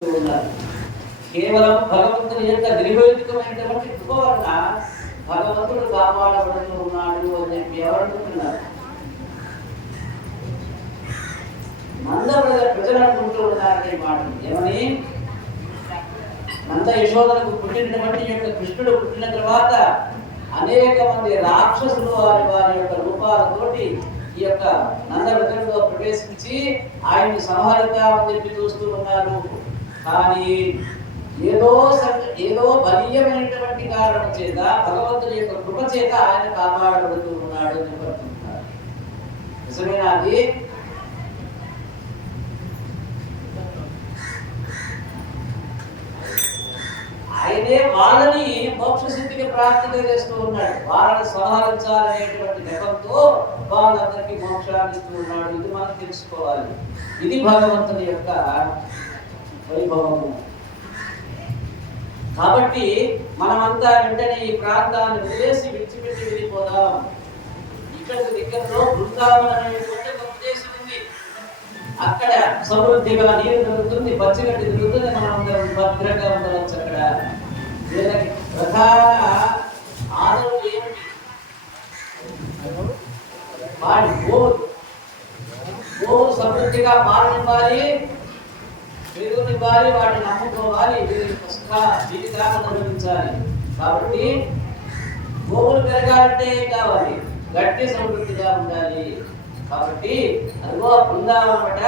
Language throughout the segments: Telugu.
కేవలం భగవంతుని యొక్క నిర్వేదికమైనటువంటి కృప వల్ల భగవంతుడు కాపాడబడుతూ ఉన్నాడు అని చెప్పి ఎవరంటున్నారు? ప్రజలు అనుకుంటూ ఉన్నారనే మాట. ఏమని? నంద యశోదలకు పుట్టినటువంటి యొక్క కృష్ణుడు పుట్టిన తర్వాత అనేక మంది రాక్షసులు వారి యొక్క రూపాలతోటి ఈ యొక్క నందవ్రతంలో ప్రవేశించి ఆయన్ని సంహరిద్దామని చెప్పి చూస్తూ ఉన్నారు. కానీ ఏదో బలీయమైనటువంటి కారణం చేత, భగవంతుని యొక్క కృప చేత ఆయన కాపాడబడుతూ ఉన్నాడు అని చెప్తున్నారు. నిజమేనా అది? ఆయనే వాళ్ళని మోక్ష స్థితికి ప్రార్థన చేస్తూ ఉన్నాడు. వాళ్ళని సంహరించాలనేటువంటి నెపంతో వాళ్ళందరికీ మోక్షాన్ని ఇస్తూ ఉన్నాడు. ఇది మనం తెలుసుకోవాలి. ఇది భగవంతుని యొక్క వైభవము. కాబట్టి మనమంతా వెంటనే ఈ ప్రాంతాన్ని వదిలేసి విడిచిపెట్టి వెళ్ళిపోదాం. ఇక్కడికి దగ్గరలో బృందావనం అనేటువంటి ఒక ప్రదేశం ఉంది. అక్కడ సమృద్ధిగా నీరు దొరుకుతుంది, పచ్చిగడ్డి దొరుకుతుంది. మనం అందరం భద్రంగా ఉండవచ్చు. అక్కడ వీళ్ళకి ప్రధాన ఆదరణ ఏమిటి? వాడి గోవు సమృద్ధిగా పాలనివ్వాలి, పెరుగునివ్వాలి, వాటిని నమ్ముకోవాలి, జీవితాన్ని నిర్వహించాలి. కాబట్టి గోవులు పెరగాలంటే ఏం కావాలి? గట్టి సమృద్ధిగా ఉండాలి. కాబట్టి అదిగో బృందావనమట,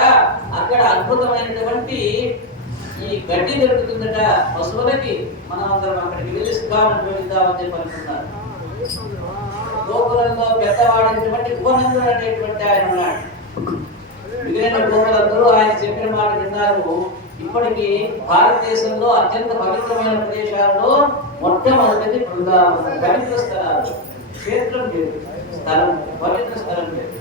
అక్కడ అద్భుతమైనటువంటి ఈ గడ్డి దొరుకుతుందట పశువులకి. మనం అందరం అక్కడికి వెళ్ళి సుఖాన్ని అనుభవిద్దామని చెప్పి అనుకున్నారు. గోకులంలో పెద్దవాడైనటువంటి గోనందుడు అనేటువంటి ఆయన ఉన్నాడు. మిగిలిన గోకులందరూ ఆయన చెప్పిన మాట విన్నారు. ఇప్పటికీ భారతదేశంలో అత్యంత పవిత్రమైన ప్రదేశాల్లో మొట్టమొదటిది బృందావనం. పవిత్ర స్థలాలు, క్షేత్రం లేదు, స్థలం, పవిత్ర స్థలం లేదు.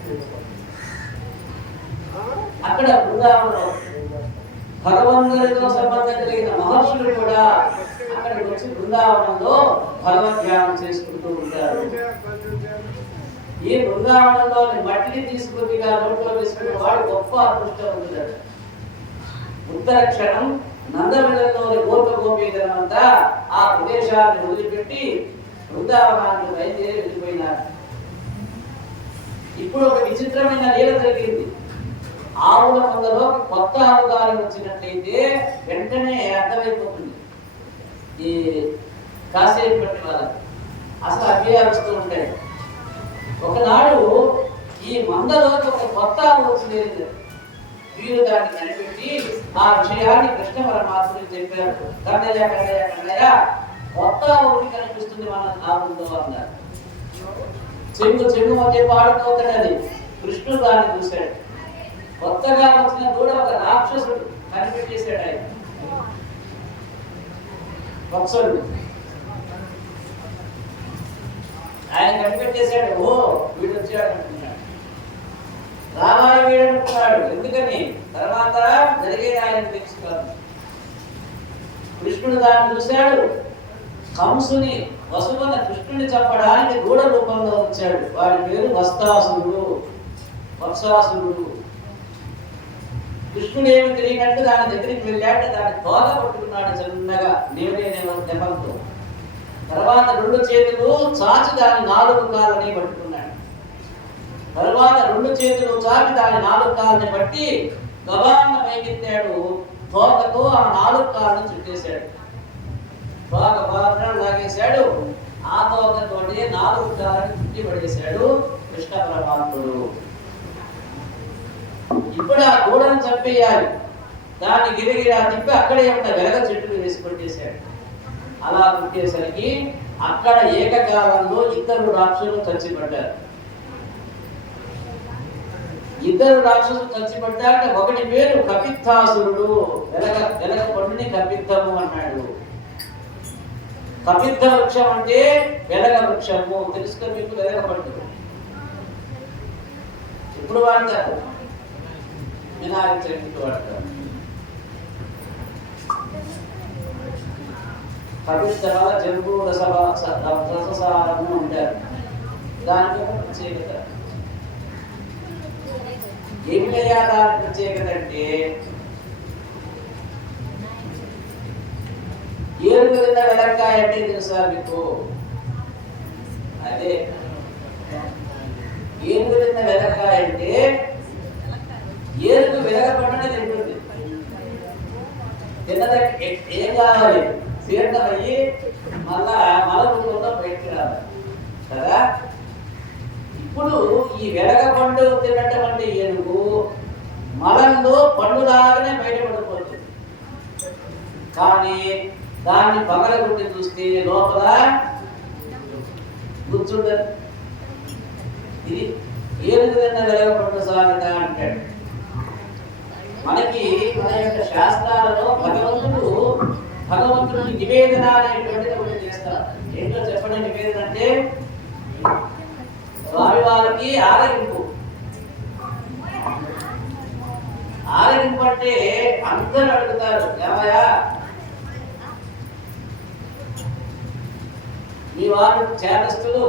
అక్కడ బృందావనం భగవంతుడితో సంబంధం కలిగిన మహర్షులు కూడా అక్కడికి వచ్చి బృందావనంలో భగవద్ ధ్యానం చేసుకుంటూ ఉంటారు. ఈ బృందావనంలో మట్టిని తీసుకొద్దిగా నోట్లో వేసుకున్న వాడు గొప్ప అదృష్టవంతుడు. ఉత్తర క్షణం నందవిలంలోని గోపగోపీజనమంతా ఆ ప్రదేశాన్ని వదిలిపెట్టి బృందావనానికి బయలుదేరి వెళ్ళిపోయినారు. ఇప్పుడు ఒక విచిత్రమైన లీల జరిగింది. ఆవుల మందలో కొత్త ఆవుగాలి వచ్చినట్లయితే వెంటనే అర్థమైపోతుంది ఈ కాసేపటి వాళ్ళకి. అసలు అవే అరుస్తూ ఉంటాయి. ఒకనాడు ఈ మందలోకి ఒక కొత్త ఆవు వచ్చింది. వీరు దాన్ని కనిపెట్టి ఆ విషయాన్ని కృష్ణ పరమాత్ముడికి చెప్పారు. కన్నయ్య కన్నయ్య కన్నయ్య, కొత్త ఆవుకి కనిపిస్తుంది మన ఆవులతో అన్నారు. చెంగు చెంగు మధ్య పాడుతోంది అది. కృష్ణుడు దాన్ని చూశాడు. కొత్తగా వచ్చిన కూడా ఒక రాక్షసుడు కనిపెట్టేశాడు. ఆయన వత్సలుడు ఆయన కనిపెట్టేశాడు. ఓ వీడు వచ్చాడు అంటున్నాడు. రామాయ వీడు అంటున్నాడు. ఎందుకని? తర్వాత జరిగేది ఆయన తెలుసుకోవాలి. కృష్ణుడు దాన్ని చూశాడు. కంసుని వసుమన కృష్ణుని చంపడానికి గూఢ రూపంలో వచ్చాడు. వాడి పేరు వస్తాసురుడు, వత్సాసురుడు. కృష్ణుడు ఏమి తెలియనట్టు దాని దగ్గరికి వెళ్ళాడు. దాన్ని తోక పట్టుకున్నాడు చిన్నగా నేనే నెపంతో. తర్వాత రెండు చేతులు చాచి దాని 4 కాళ్ళని పట్టుకున్నాడు. తర్వాత రెండు చేతులు చాచి దాని 4 కాళ్ళని పట్టి గవాన్న పైకెత్తాడు. తోకతో ఆ 4 కాళ్ళను చుట్టేశాడు. తోక బాగా లాగేశాడు. ఆ తోకతోటి 4 కాళ్ళని చుట్టి పడేశాడు కృష్ణ పరమాత్ముడు. ఇప్పుడు ఆ గూడను చంపేయాలి. దాన్ని గిరిగిరా తిప్పి అక్కడే ఉన్న వెలగ చెట్టును వేసి కొట్టేశాడు. అలా కొట్టేసరికి అక్కడ ఏకకాలంలో 2 రాక్షసులు చచ్చిపడ్డారు. 2 రాక్షసులు చచ్చిపడ్డాక ఒకటి పేరు కపిత్తాసురుడు. వెలగ పండుని కపిత్తము అన్నాడు. కపిత్త వృక్షం అంటే వెలగ వృక్షము. తెలుసుకో మీకు వెలగ పండు ఇప్పుడు వాడతారు, వినాయక చవితికి వాడతారు. కపిత్త జంబు రససారము ఉంటారు. దానికి ప్రత్యేకత ఏమి దాని ప్రత్యేకత అంటే ఏనుగు మీద వెలక్కాయ అంటే తెలుసా మీకు? అదే ఏనుగు మీద వెలక్కాయ అంటే ఏనుగు వెలగబడిన తింటుంది. తిన్నదకి ఏం కావాలి? జీర్ణమయ్యి మళ్ళా మలములో బయటికి రావాలి కదా. ఇప్పుడు ఈ వెలగపండు తిన్నటువంటి ఏనుగు మలంలో పండులాగానే బయటపడిపోతుంది. కానీ దాన్ని పగలగొట్టి చూస్తే లోపల కూర్చుండదు. ఇది ఏనుగు తిన్న వెలగపండు సామెత అంటాడు. మనకి మన యొక్క శాస్త్రాలలో భగవంతుడికి నివేదన అనేటువంటిది ఒకటి చేస్తారు. ఏంటో చెప్పండి నివేదన అంటే? స్వామివారికి ఆరగింపు. ఆరగింపు అంటే అందరూ అడుగుతారు, ఏమయ్యా మీ వారు చేతస్తులు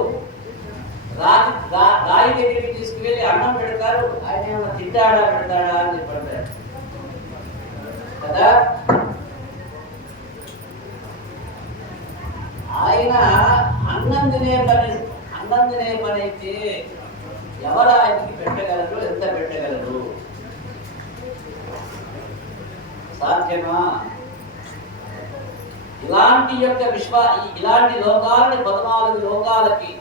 రాయి దగ్గరికి తీసుకువెళ్ళి అన్నం పెడతారు, ఆయన ఏమన్నా తింటాడా పెడతాడా అని చెప్పారు కదా. ఆయన అన్నం తినే పని అయితే ఎవరు ఆయనకి పెట్టగలరు? ఎంత పెట్టగలరు? సాధ్యమా? ఇలాంటి లోకాలని 14 లోకాలకి,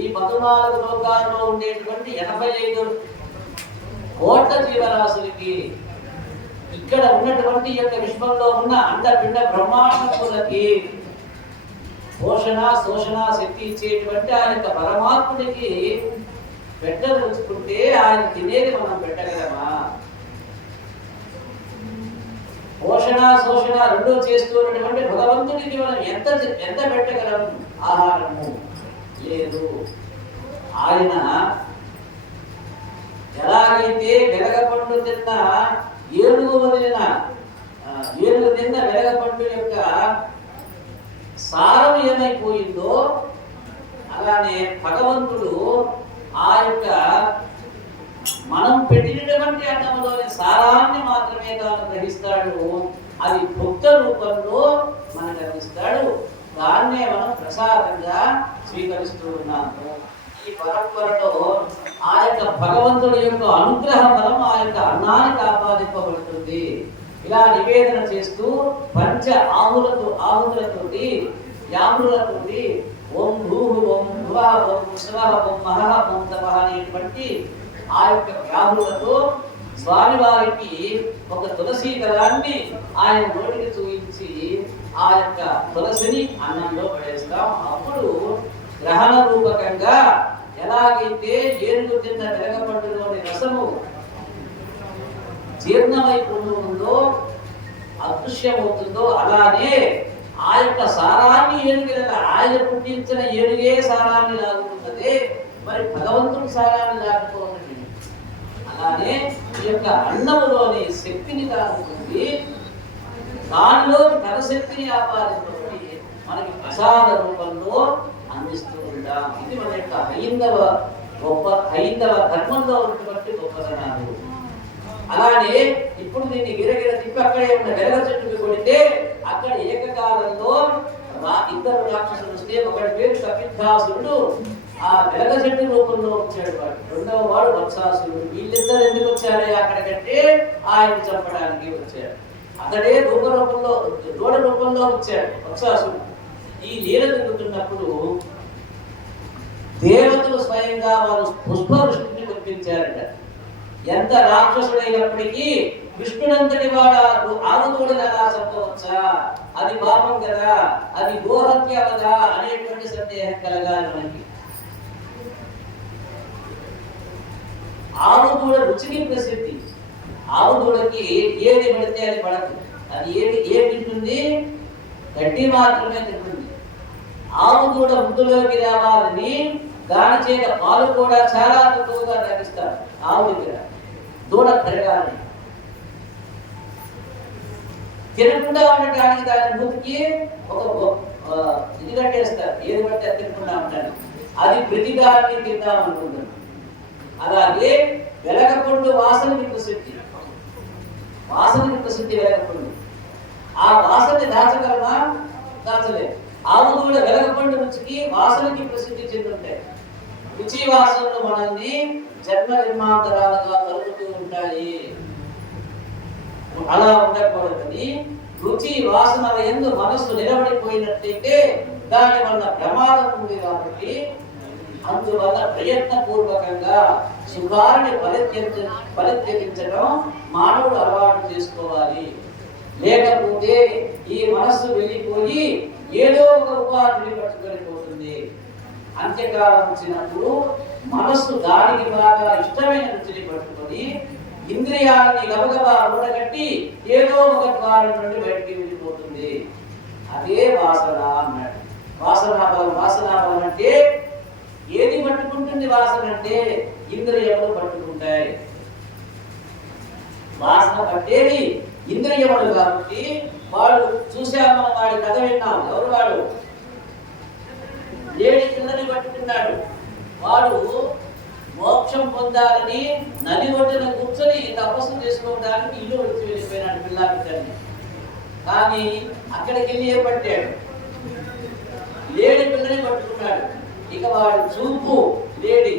ఈ 14 లోకాల్లో ఉండేటువంటి 85 కోట్ల జీవరాశులకి, ఇక్కడ ఉన్నటువంటి యొక్క విశ్వంలో ఉన్న అండపిండ బ్రహ్మాండములకి పోషణ శోషణ శక్తి ఇచ్చేటువంటి ఆ యొక్క పరమాత్ముడికి పెట్టదలుచుకుంటే ఆయన తినేది మనం పెట్టగలమా? పోషణ శోషణ రెండూ చేస్తున్నటువంటి భగవంతుడికి మనం ఎంత పెట్టగలం? ఆహారము లేదు. ఆయన ఎలాగైతే వెలగపండు తిన్న ఏనుగు తిన్న వెలగపండు యొక్క సారం ఏమైపోయిందో, అలానే భగవంతుడు ఆ యొక్క మనం పెట్టినటువంటి అన్నంలోని సారాన్ని మాత్రమే తాను గ్రహిస్తాడు. అది భుక్త రూపంలో మనకు అందిస్తాడు. దాన్నే మనం ప్రసాదంగా స్వీకరిస్తూ ఉన్నాము. ఈ పరంపరలో ఆ యొక్క భగవంతుడి యొక్క అనుగ్రహ బలం ఆ యొక్క అన్నానికి ఆపాదింపబడుతుంది. ఇలా నివేదన చేస్తూ పంచ ఆహుతులతోటి యాములతోటి ఓం భూహు ఓం భువః ఓం శివః ఓం మహః ఓం తపః అనేటువంటి ఆ యొక్క యాములతో స్వామివారికి ఒక తులసి దళాన్ని ఆయన నోటికి చూయించి ఆ యొక్క తులసిని అన్నంలో పడేస్తాం. అప్పుడు గ్రహణ రూపకంగా ఎలాగైతే ఏనుగు తిన్న వెలగపండులోని రసము జీర్ణమైపోతుందో అదృశ్యమవుతుందో, అలానే ఆ యొక్క సారాన్ని ఆయన పుట్టించిన ఏనుగే సారాన్ని లాగుతున్నదే, మరి భగవంతుడి సారాన్ని లాగుతున్నది. అలానే ఈ యొక్క అన్నములోని శక్తిని కానుకుంది, దానిలో తన శక్తిని ఆపాదించి మనకి ప్రసాద రూపంలో అందిస్తూ ఉంటాం. ఇది మన యొక్క హైందవ ధర్మంలో ఉన్నటువంటి గొప్పతనాలు. అలానే ఇప్పుడు దీన్ని గిరగిర తిప్పి అక్కడే ఉన్న వెలగ చెట్టుకి కొడితే అక్కడ ఏకకాలంలో ఇద్దరు రాక్షసులు వస్తే, ఒకటి పేరు కపిధ్యాసురుడు, ఆ వెలగ చెట్టు రూపంలో వచ్చాడు. వాడు రెండవ వాడు వత్సాసురుడు. వీళ్ళిద్దరు ఎందుకు వచ్చాడే అక్కడికంటే ఆయన చంపడానికి వచ్చాడు. అక్కడే దూడ రూపంలో వచ్చాడు వత్సాసురుడు. ఈ లీల తిరుగుతున్నప్పుడు దేవతలు స్వయంగా వారు పుష్పవృష్టిని కురిపించారట. ఎంత రాక్షసుడైనప్పటికీ విష్ణునంతటి వాడు ఆరుదూడని ఎలా చంపవచ్చా? అది పాపం కదా, అది గోహత్య కదా అనేటువంటి సందేహం కలగాలి మనకి. ఆవుదూడ రుచికి ప్రసిద్ధి. ఆవుదూడకి ఏది పడితే అది పడదు. అది ఏది తింటుంది? గడ్డి మాత్రమే తింటుంది. ఆవుదూడ ముద్దులోకి రావాలని దాని చేత పాలు కూడా చాలా తక్కువగా తాగిస్తారు. ఆవు దగ్గర దూడ పెరగాలని తినకుండా ఉండటానికి దాని మూతికి ఒక ఇది కట్టేస్తారు. ఏది పడితే అది తినకుండా ఉంటాను. అది ప్రతిదాన్ని తిందాం అనుకుంటున్నాను. అలాగే వెలగపండు వాసనకి ప్రసిద్ధి వెలగపండు. ఆ వాసనని దాచగలమా? దాచలేదు. ఆవు కూడా వెలగపండు రుచికి వాసనకి ప్రసిద్ధి చెందుంటాయి. రుచి వాసనలు మనల్ని జన్మ నిర్మాంతరాలుగా కలుగుతూ ఉంటాయి. అలా ఉండకూడదని రుచి వాసనల యందు మనస్సు నిలబడిపోయినట్లయితే దాని వల్ల ప్రమాదం ఉంది. కాబట్టి అందువల్ల ప్రయత్నపూర్వకంగా సుఖాన్ని పరిత్యజించడం మానవుడు అలవాటు చేసుకోవాలి. లేకపోతే ఈ మనస్సు వెళ్ళిపోయి ఏదో ఒక ఉపాధిని పట్టుకొని పోతుంది. అంత్యకాలం వచ్చినప్పుడు మనస్సు దానికి బాగా ఇష్టమైన రుచిని పట్టుకొని ఇంద్రియాలని గబగబా ఊడగట్టి ఏదో ఒక ద్వారం నుండి బయటికి వెళ్ళిపోతుంది. అదే వాసన అన్నాడు. వాసనాబలం అంటే ఏది పట్టుకుంటుంది? వాసన అంటే ఇంద్రియములు పట్టుకుంటాయి. వాసన పట్టేది ఇంద్రియములు కాబట్టి వాడు చూసాము, వాడి కథ విన్నాం. ఎవరు వాడు? లేడి కిందని పట్టుకున్నాడు. వాడు మోక్షం పొందాలని నది ఒడ్డున కూర్చొని తపస్సు చేసుకోవడానికి ఇల్లు వచ్చి వెళ్ళిపోయినాడు పిల్లాపిల్లని. కానీ అక్కడికి వెళ్ళి ఏం పట్టాడు? లేడి పిల్లని పట్టుకున్నాడు. ఇక వాడి చూపు లేడి,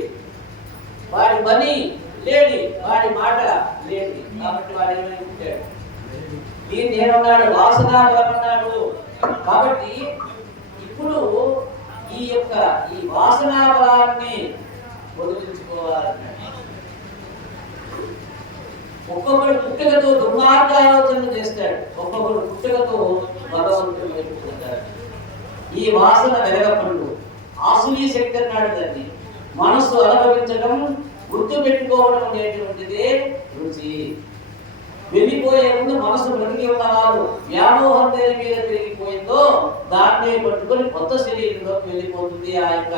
వాడి పని లేడి, వాడి మాట లేడి. కాబట్టి వాడు ఏమైపోయాడు? దీన్ని ఏమన్నాడు? వాసనాబలమన్నాడు. కాబట్టి ఇప్పుడు ఈ వాసనాబలాన్ని వదిలించుకోవాలన్నాడు. ఒక్కొక్కడు పుట్టుకతో దుర్మార్గ ఆలోచనలు చేస్తాడు, ఒక్కొక్కడు పుట్టుకతో భగవంతుడు పెట్టుకుంటాడు. ఈ వాసన వెలగపండు ఆసురీ శక్తి అన్నాడు. దాన్ని మనస్సు అనుభవించడం, గుర్తు పెట్టుకోవడం అనేటువంటిదే రుచి. వెళ్ళిపోయే ముందు మనసు బ్రతికి ఉన్నవారు వ్యామోహం దేని మీద పెరిగిపోయిందో దాన్నే పట్టుకొని కొత్త శరీరంలోకి వెళ్ళిపోతుంది. ఆ యొక్క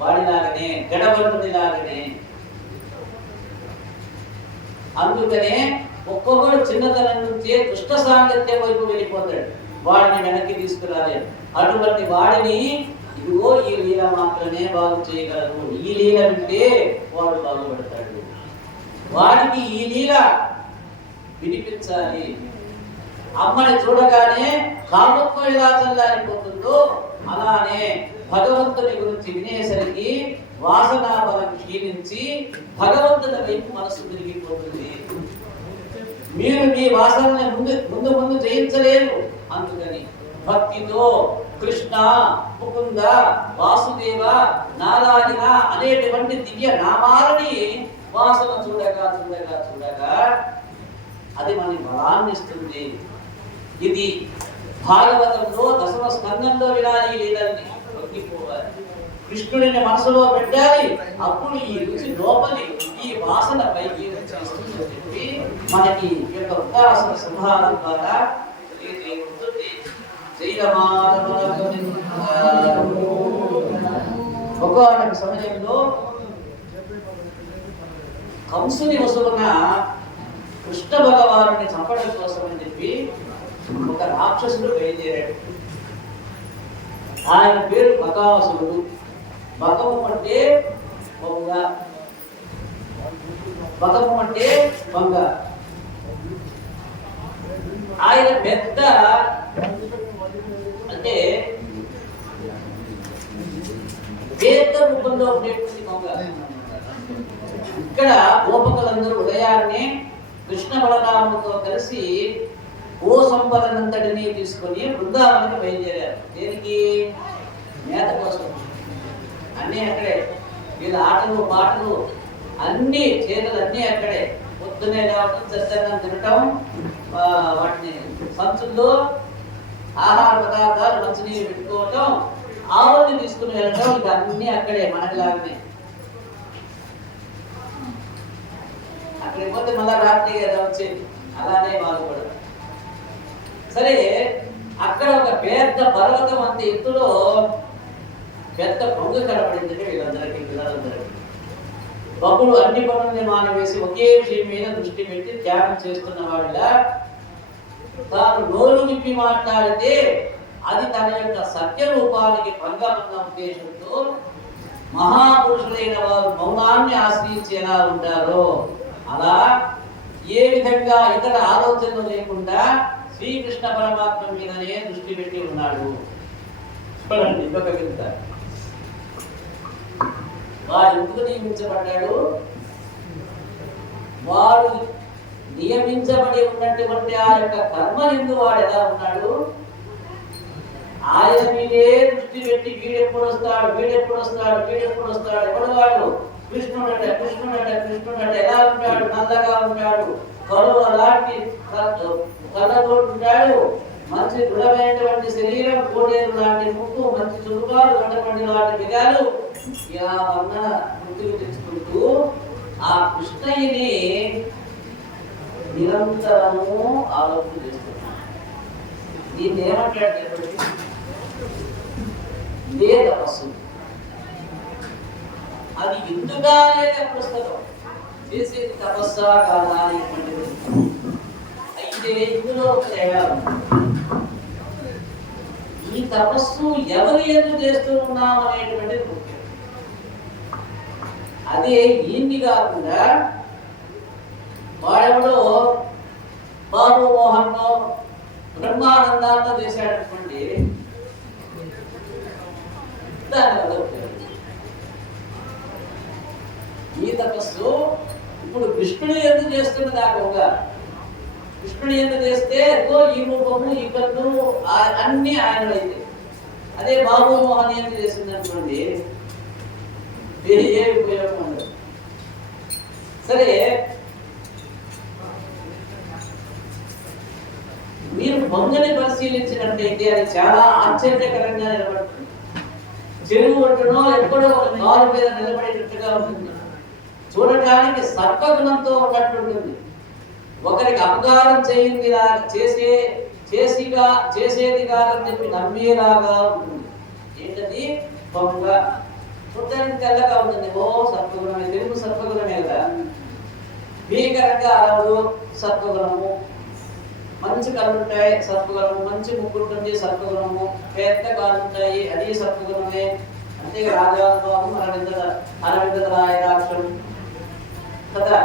వాడిలాగానే, గడబడుని లాగానే. అందుకనే ఒక్కొక్కడు చిన్నతనం నుంచే దుష్ట సాంగత్యం వైపు వెళ్ళిపోతాడు. వాడిని వెనక్కి తీసుకురాలేదు. అటువంటి వాడిని ఇదిగో ఈ లీల మాత్రమే బాగు చేయగలరు. ఈ లీల వింటే వాడు బాగుపడతాడు. వాడికి ఈ లీల వినిపించాలి. అమ్మని చూడగానే కామత్వం ఎలా చల్లారిపోతుందో అలానే భగవంతుని గురించి వినేసరికి వాసనా బలం క్షీణించి భగవంతుని వైపు మనసు తిరిగిపోతుంది. మీరు మీ వాసనని ముందు జయించలేరు. అందుకని భక్తితో కృష్ణ, ముకుంద, వాసుదేవ, నారాయణ అనేటువంటి దివ్య నామాలని వాసన చూడగా చూడగా చూడగా అది మనకి బలాన్ని ఇస్తుంది. ఇది భాగవతంలో దశమ స్కందంలో వినాలి. లేదని భక్తిపోవాలి. కృష్ణుడిని మనసులో పెట్టాలి. అప్పుడు ఈ రుచి లోపలి ఈ వాసన పైకి వచ్చేస్తుందని చెప్పి మనకి ఈ యొక్క ఉపాసన సంహారం ద్వారా ఒకనొక సమయంలో కంసుని వసులున్న కృష్ణ భగవానుని చంపడం కోసం అని చెప్పి ఒక రాక్షసుడు బయలుదేరాడు. ఆయన పేరు బకాసురుడు. బకము అంటే బొంగ, బకము అంటే బొంగ. ఆయన పెద్ద అంటే పేద రూపంలో ఉండేటువంటి బొంగ. ఇక్కడ గోపకులందరూ ఉదయాన్నే కృష్ణ బలరాములతో కలిసి ఓ సంపదనంతటిని తీసుకొని బృందావనానికి బయలుదేరారు. దేనికి? మేత కోసం. అన్నీ అక్కడే. వీళ్ళ ఆటలు పాటలు అన్ని చేతులు అన్నీ అక్కడే. పొద్దునే రావడం, సత్సంగం తినటం, వాటిని సంచుల్లో ఆహార పదార్థాలు మంచినీళ్ళు పెట్టుకోవటం, ఆవుల్ని తీసుకుని వెళ్ళటం, ఇవన్నీ అక్కడే మనలాగానే. అక్కడికి పోతే మళ్ళా రాత్రి కదా వచ్చేది. అలానే బాగుపడదు. సరే, అక్కడ ఒక పెద్ద పర్వతం అంత ఎత్తులో పెద్ద పొంగ కనపడిందంటే పిల్లలందరికీ. బొబ్బులు అన్ని పనుల్ని మానవేసి ఒకే విషయం మీద దృష్టి పెట్టి ధ్యానం చేస్తున్న వాడిలా తాను నోరు విప్పి మాట్లాడితే అది తన యొక్క సత్య రూపానికి భంగమన్న ఉద్దేశంతో మహాపురుషులైన వారు మౌనాన్ని ఆశ్రయించి ఎలా ఉంటారో అలా ఏ విధంగా ఇతర ఆలోచనలు లేకుండా శ్రీకృష్ణ పరమాత్మ మీదనే దృష్టి పెట్టి ఉన్నాడు. చూడండి ఇంకొక వింత. వాడు ఎందుకు నియమించబడ్డాడు? వాడు నియమించబడి ఉన్నటువంటి ఆ యొక్క కర్మ ఎందు వాడు ఎలా ఉన్నాడు? ఆయన మీదే దృష్టి పెట్టి వీడెప్పుడు వస్తాడు, వీడెప్పుడు వస్తాడు, వీడెప్పుడు వస్తాడు. ఎవడు వాడు? కృష్ణుడట, కృష్ణుడట, కృష్ణుడట. ఎలా ఉంటాడు? నల్లగా ఉంటాడు, కరువు లాంటి కళ్ళతో ఉంటాడు, మంచి దృఢమైనటువంటి శరీరం, కోడేరు లాంటి ముక్కు, మంచి చురుకాలు, గంటపండి లాంటి విధాలు. ఇలా అన్న గుర్తుకు తెచ్చుకుంటూ ఆ కృష్ణయ్యని నిరంతరము ఆలోచన చేస్తున్నాడు. దీన్ని ఏమంటాడు? ఇదే తపస్సు. అది ఇందుగానే పుస్తకం చేసేది తపస్సా కాదా అనేటువంటిది. అయితే ఇందులో ఒక తేడా. ఈ తపస్సు ఎవరు ఎందుకు చేస్తూ ఉన్నాం అనేటువంటిది ముఖ్యం. అదే ఈయన్ని కాకుండా వాడెవడో బాబు మోహన్ బ్రహ్మానందాన్ని చేశాడనుకోండి, ఈ తపస్సు ఇప్పుడు కృష్ణుడు ఎందుకు చేస్తున్న దాకా కృష్ణుడు ఎందుకు చేస్తే ఈ రూపము, ఈ కన్ను అన్ని ఆయన అయితే. అదే బాబు మోహన్ ఎందుకు చేసింది అనుకోండి, ఏ ఉపయోగం ఉండదు. సరే, మీరు బొమ్మని పరిశీలించినట్లయితే అది చాలా ఆశ్చర్యకరంగా నిలబడుతుంది. చెరువు ఒడ్డునో ఎక్కడో ఒక కాలు మీద నిలబడేటట్టుగా ఉంటుంది. చూడటానికి సర్పగుణంతో ఉన్నట్టుంటుంది. ఒకరికి అపకారం చేసేది కాదని చెప్పి నమ్మేలాగా ఉంటుంది. ఏంటది? బొమ్మ చూడటానికి తెల్లగా ఉంటుంది. ఓ సర్పగుణమే, తెలుగు సర్పగుణమే కదా. భీకరంగా అలవడు సర్పగుణము. మంచి కళ్ళు ఉంటాయి, సర్పగుణము. మంచి ముక్కు ఉంటుంది, సర్పగుణము. పెద్ద కాళ్ళు ఉంటాయి, అది సర్పగుణమే. అంతే రాజానుభవం, అరవింద రాయరాక్షం కదా.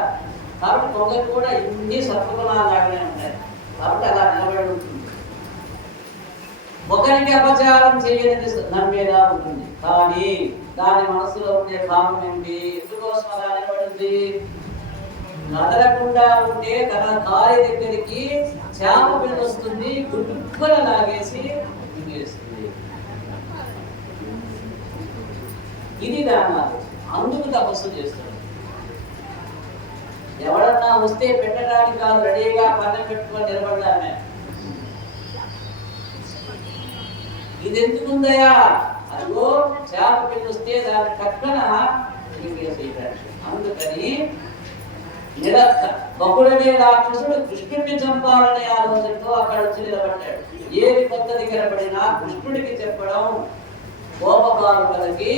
కాబట్టి కొందరు కూడా ఇన్ని సర్పగుణాలాగానే ఉంటాయి. కాబట్టి అలా నిలబడి ఉంటుంది. ఒకరికి అపచారం చేయనిది నమ్మేలా ఉంటుంది. కానీ దాని మనసులో ఉండే భావం ఏంటి? ఎందుకోసం అలా నిలబడింది? కదలకుండా ఉంటే తన కాలి దగ్గరికి చేప పిల్ల వస్తుంది, గుట్టుకుల లాగేసి మింగేస్తుంది. ఇది దాని అందుకు తపస్సు చేస్తాడు. ఎవడన్నా వస్తే పెట్టడానికి కాదు, రెడీగా పన్నం పెట్టుకొని నిలబడ్డామే. ఇది ఎందుకుందయా? అదిగో చేప పిల్ల వస్తే దాని పక్కన మింగేసేయడానికి. అందుకని బకుడనే రాక్షసుడు కృష్ణుడిని చంపాలనే ఆలోచనతో అక్కడ వచ్చి నిలబడ్డాడు. ఏది కొత్తది కనబడినా కృష్ణుడికి చెప్పడం కోపకారులకి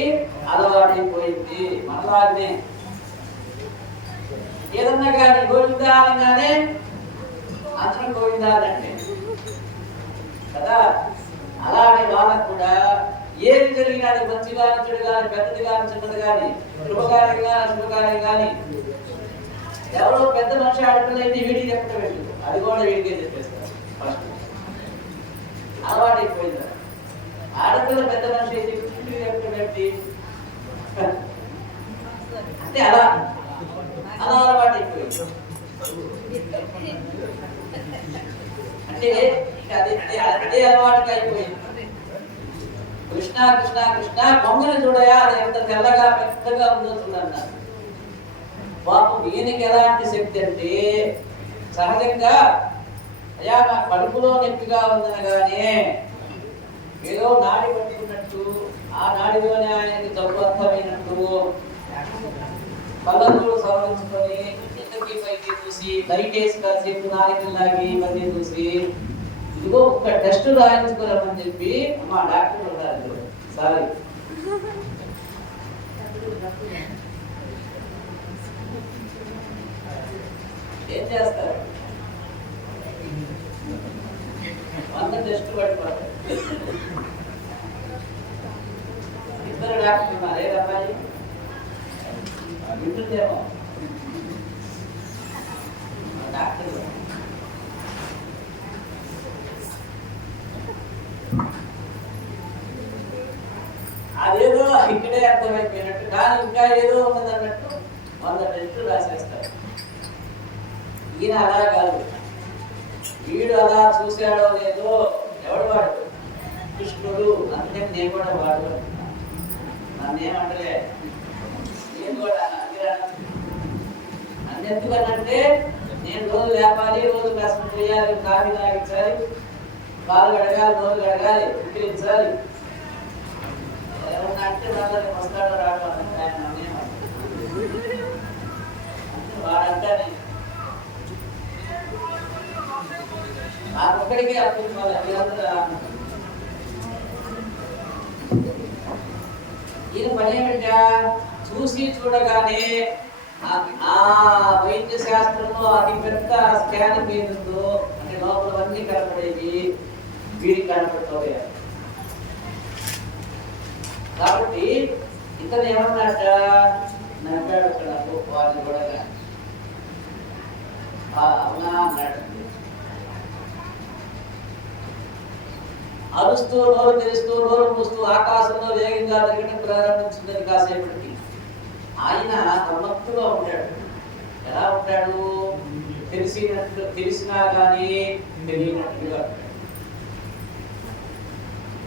అలవాటైపోయింది. మనలాగనే ఏదన్నా కానీ గోవిందా అనగానే అందరం గోవిందాలంటే కదా. అలాగే వాళ్ళకు కూడా ఏది జరిగినా మంచి కానీ, చెడు కానీ, పెద్దది కానీ, చిన్నది కానీ, శుభకార్యం కానీ, అశుభకార్యం కానీ, ఎవరో పెద్ద మనిషి ఆడపిల్లైతే వీడికి చెప్పడం పెట్టు, అది కూడా వీడికే చెప్పేస్తారు. ఫస్ట్ అలవాటైపోయింది. ఆడపిల్ల పెద్ద మనిషి అయితే వీడికి చెప్పడం పెట్టి అంటే అలా అలవాటైపోయింది. అంటే అదే అలవాటుగా అయిపోయింది. కృష్ణ కృష్ణ కృష్ణ బొమ్మను చూడయా, అది ఎంత తెల్లగా పెద్దగా ఉందో చూడన్నారు. పాపం ఈయనకి ఎలాంటి శక్తి అంటే సహజంగా అయ్యా నా కడుపులో నొప్పిగా ఉందనగానే ఏదో నాడి పట్టుకున్నట్టు, ఆ నాడిలోనే ఆయనకి జబ్బు అర్థమైనట్టు కళ్ళతో సవరించుకొని కిందకి పైకి చూసి లైట్ వేసి కాసేపు నాలుగులాగి ఇవన్నీ చూసి ఇదిగో ఒక టెస్ట్ రాయించుకోరమని చెప్పి మా డాక్టర్ ఉన్నారు. సారీ, ఏం చేస్తారు? 100 టెస్ట్ పడిపోతారు. ఇద్దరు డాక్టర్ ఉన్నారు. ఏ అబ్బాయి వింటుందేమో డాక్టర్ వీడే అర్థమైపోయినట్టు, కానీ ఇంకా ఏదో ఉన్నది అన్నట్టు 100 టెస్టులు రాసేస్తారు. ఈయన అలా కాదు, వీడు అలా చూశాడో లేదో, ఎవడు వాడు కృష్ణుడు, అందుకని నేను కూడా వాడు నన్నేమంటలే, నేను కూడా అన్నెందుకనంటే నేను రోజు లేపాలి, రోజు కష్టం చేయాలి, కాఫీ తాగించాలి, కాలు కడగాలి, రోజు కడగాలి, ఉక్కిరించాలి. ఏమన్నా అంటే వాళ్ళని వస్తాడో రాడు అంటే ఆయన వాడంటే నాకొక్కడికే అర్థం కాదు. ఈయన పని ఏమిటా, చూసి చూడగానే ఆ వైద్య శాస్త్రంలో అతి పెద్ద స్కాన్ మీదుందో అంటే లోపలవన్నీ కనపడేవి వీడికి కనపడతాయి. కాబట్టి ఇతను ఏమన్నట్ట, నవ్వాడు అక్కడ వారిని కూడా అవునా అన్నాడు. అరుస్తూ నోరు తెరుస్తూ నోరు మూస్తూ ఆకాశంలో వేగంగా తిరగడం ప్రారంభించిందని కాసేపటికి ఆయన గమ్మత్తుగా ఉంటాడు. ఎలా ఉంటాడు, తెలిసినా కానీ తెలియనట్టుగా.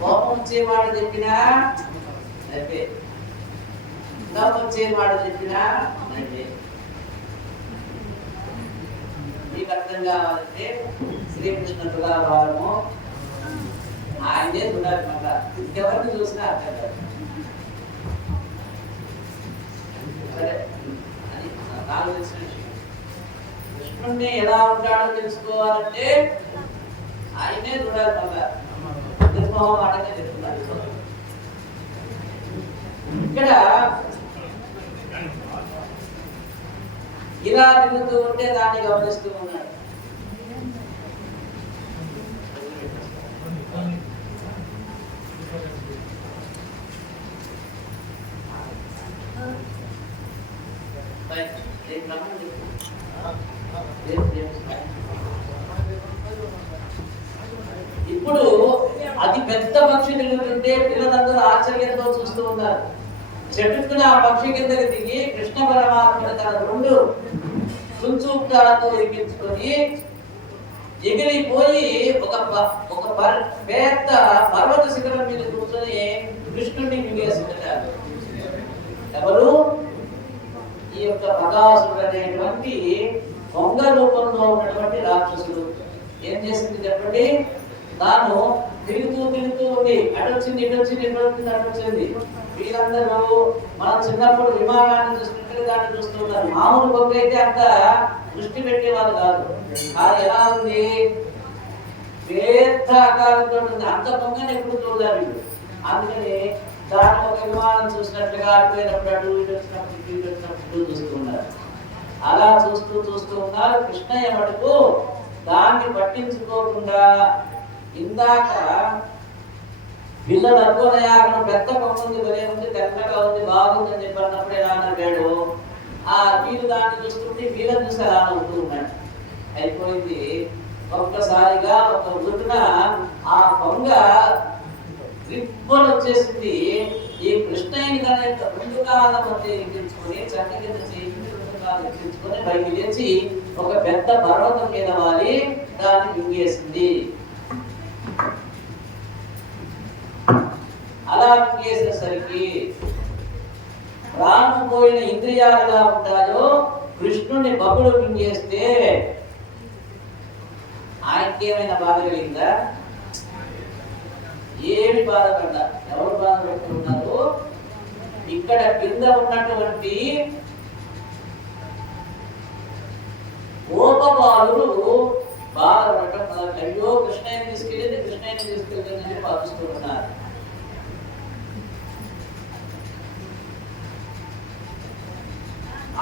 కోపం వచ్చే మాట చెప్పినా నవ్వే, నవ్వు వచ్చే మాట చెప్పినా నవ్వే. మీకు అర్థం కావాలంటే శ్రీకృష్ణ తులాభారము ఆయనే చూడాలి. మళ్ళా ఇంకెవరిని చూసినా అర్థం కాదు. సరే అని నాకు తెలిసిన విషయం. కృష్ణుడిని ఎలా ఉంటాడో తెలుసుకోవాలంటే ఆయనే చూడాలి. మళ్ళా నిర్మోహం ఆటనే చెప్తున్నాడు. ఇక్కడ ఇలా తిరుగుతూ ఉంటే దాన్ని గమనిస్తూ ఉన్నాడు. ఇప్పుడు అతి పెద్ద పక్షి తిరుగుతుంటే పిల్లలందరూ ఆశ్చర్యంతో చూస్తూ ఉన్నారు. చెట్టుకున్న ఆ పక్షి కిందకి దిగి కృష్ణ పరమాత్మని తన 2 కుంచుకాలతో ఎక్కించుకొని ఎగిరిపోయి ఒక పెద్ద పర్వత శిఖరం మీద కూర్చొని కృష్ణుడిని మింగేసుకుంటారు. ఎవరు? ఈ యొక్క బకాసురుడు అనేటువంటి దొంగ రూపంలో ఉన్నటువంటి రాక్షసుడు. ఏం చేసింది చెప్పండి, తాను తిరుగుతూ ఉంది, అటు వచ్చింది, ఇటు వచ్చింది, ఇటు వచ్చింది, అటు వచ్చింది. వీళ్ళందరూ మనం చిన్నప్పుడు విమానాన్ని చూసినట్టుగా దాన్ని చూస్తున్నారు. మామూలు బొగ్గ అయితే అంత దృష్టి పెట్టేవాళ్ళు కాదు. అది ఎలా ఉంది, పెద్ద ఆకారంతో ఉంది. అంత బొగ్గని ఎప్పుడు చూడాలి వీళ్ళు. అందుకని దాన్ని ఒక విమానం చూసినట్లుగా ఆడిపోయినప్పుడు అటు ఇటు వచ్చినప్పుడు చూస్తున్నారు. అలా చూస్తూ ఉన్నారు. కృష్ణయ్య మటుకు దాన్ని పట్టించుకోకుండా ఇందాక పిల్లలు అనుకోనయా అక్కడ పెద్ద పొంగుంది, వరే ఉంది, తెల్లగా ఉంది, బాగుందని చెప్పి అన్నప్పుడు ఎలా అన్నాడు. ఆ వీళ్ళు దాన్ని చూస్తుంటే వీళ్ళని చూసి అలా నవ్వుతూ ఉన్నాడు. అయిపోయింది. ఒక్కసారిగా ఒక ఉరుకున ఆ పొంగ రిప్పలు వచ్చేసింది. ఈ కృష్ణయ్యని దాని ముందు కాలం ఎక్కించుకొని చంటి కింద ఎక్కించుకొని పైకి లేచి ఒక పెద్ద పర్వతం మీద వాలి దాన్ని మింగేసింది. అలా మింగేసేసరికి ప్రాణం పోయిన ఇంద్రియాలు ఎలా ఉంటాయో కృష్ణుడిని బబులు మింగేస్తే ఆయనకి ఏమైనా బాధ కలిగిందా? ఏమి బాధపడ్డా. ఎవరు బాధపడుతున్నారు? ఇక్కడ కింద ఉన్నటువంటి గోపబాలుడు బాధపడటం, అయ్యో కృష్ణయ్యని తీసుకెళ్ళిందని చెప్పి అరుస్తున్నారు.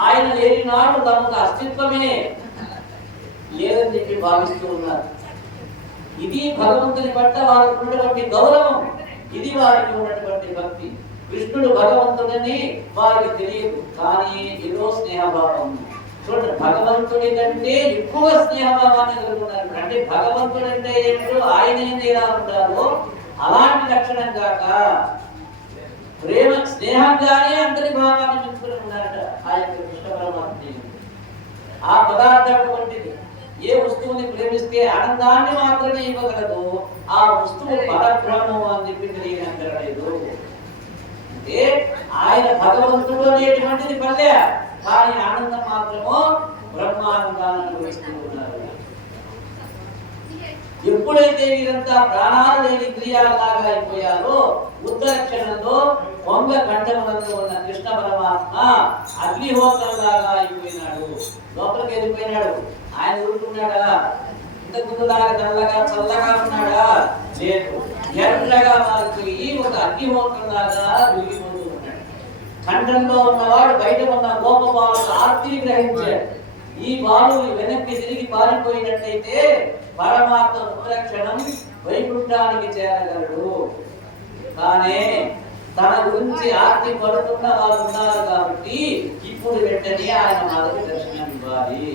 ఆయన లేని నాడు తమకు అస్తిత్వమే లేదని చెప్పి భావిస్తూ ఉన్నారు. ఇది భగవంతుని పట్ల వారికి ఉన్నటువంటి గౌరవం, ఇది వారికి ఉన్నటువంటి భక్తి. కృష్ణుడు భగవంతుడని వారికి తెలియదు, కానీ ఏదో స్నేహభావం. చూడండి, భగవంతుడి కంటే ఎక్కువ స్నేహభావాన్ని కలుగుతున్నారు. అంటే భగవంతుడు అంటే ఏమిటో ఆయన ఎలా ఉంటారో అలాంటి లక్షణం కాక ప్రేమ స్నేహంగానే అందరి భావాన్ని పెంచుకుని ఉన్నారట ఆ యొక్క కృష్ణ పరమాత్మ. ఆ పదార్థం అటువంటిది. ఏ వస్తువుని ప్రేమిస్తే ఆనందాన్ని మాత్రమే ఇవ్వగలదు, ఆ వస్తువు పరబ్రహ్మము అని చెప్పి తెలియనక్కరలేదు. అంటే ఆయన భగవంతుడు అనేటువంటిది పల్లె, కానీ ఆనందం మాత్రము బ్రహ్మానందాన్ని అనుభవిస్తూ ఉన్నారు. ఎప్పుడైతే వీరంతా ప్రాణాలు లేని ఇంద్రియాలలాగా అయిపోయారో, ఉత్తర క్షణంలో పొంగ కంఠమునందు ఉన్న కృష్ణ పరమాత్మ అగ్నిహోత్రంలాగా అయిపోయినాడు, లోపలికి వెళ్ళిపోయినాడు. ఆయన ఊరుకున్నాడా? ఇంతకు ముందులాగా నల్లగా చల్లగా ఉన్నాడా? లేదు, ఎర్రగా మారిపోయి ఒక అగ్నిహోత్రంలాగా వెలిగిపోతూ ఉన్నాడు. కంఠంలో ఉన్నవాడు బయట ఉన్న గోపబాలుడు ఆర్తిని గ్రహించాడు. ఈ బాలుని వెనక్కి తిరిగి పారిపోయినట్లయితే పరమాత్మ ఉత్తరక్షణం వైకుంఠానికి చేరగలడు. కానీ తన గురించి ఆర్తి పడుతున్న వాళ్ళు ఉన్నారు కాబట్టి ఇప్పుడు వెంటనే ఆయన మాదిరి దర్శనం ఇవ్వాలి.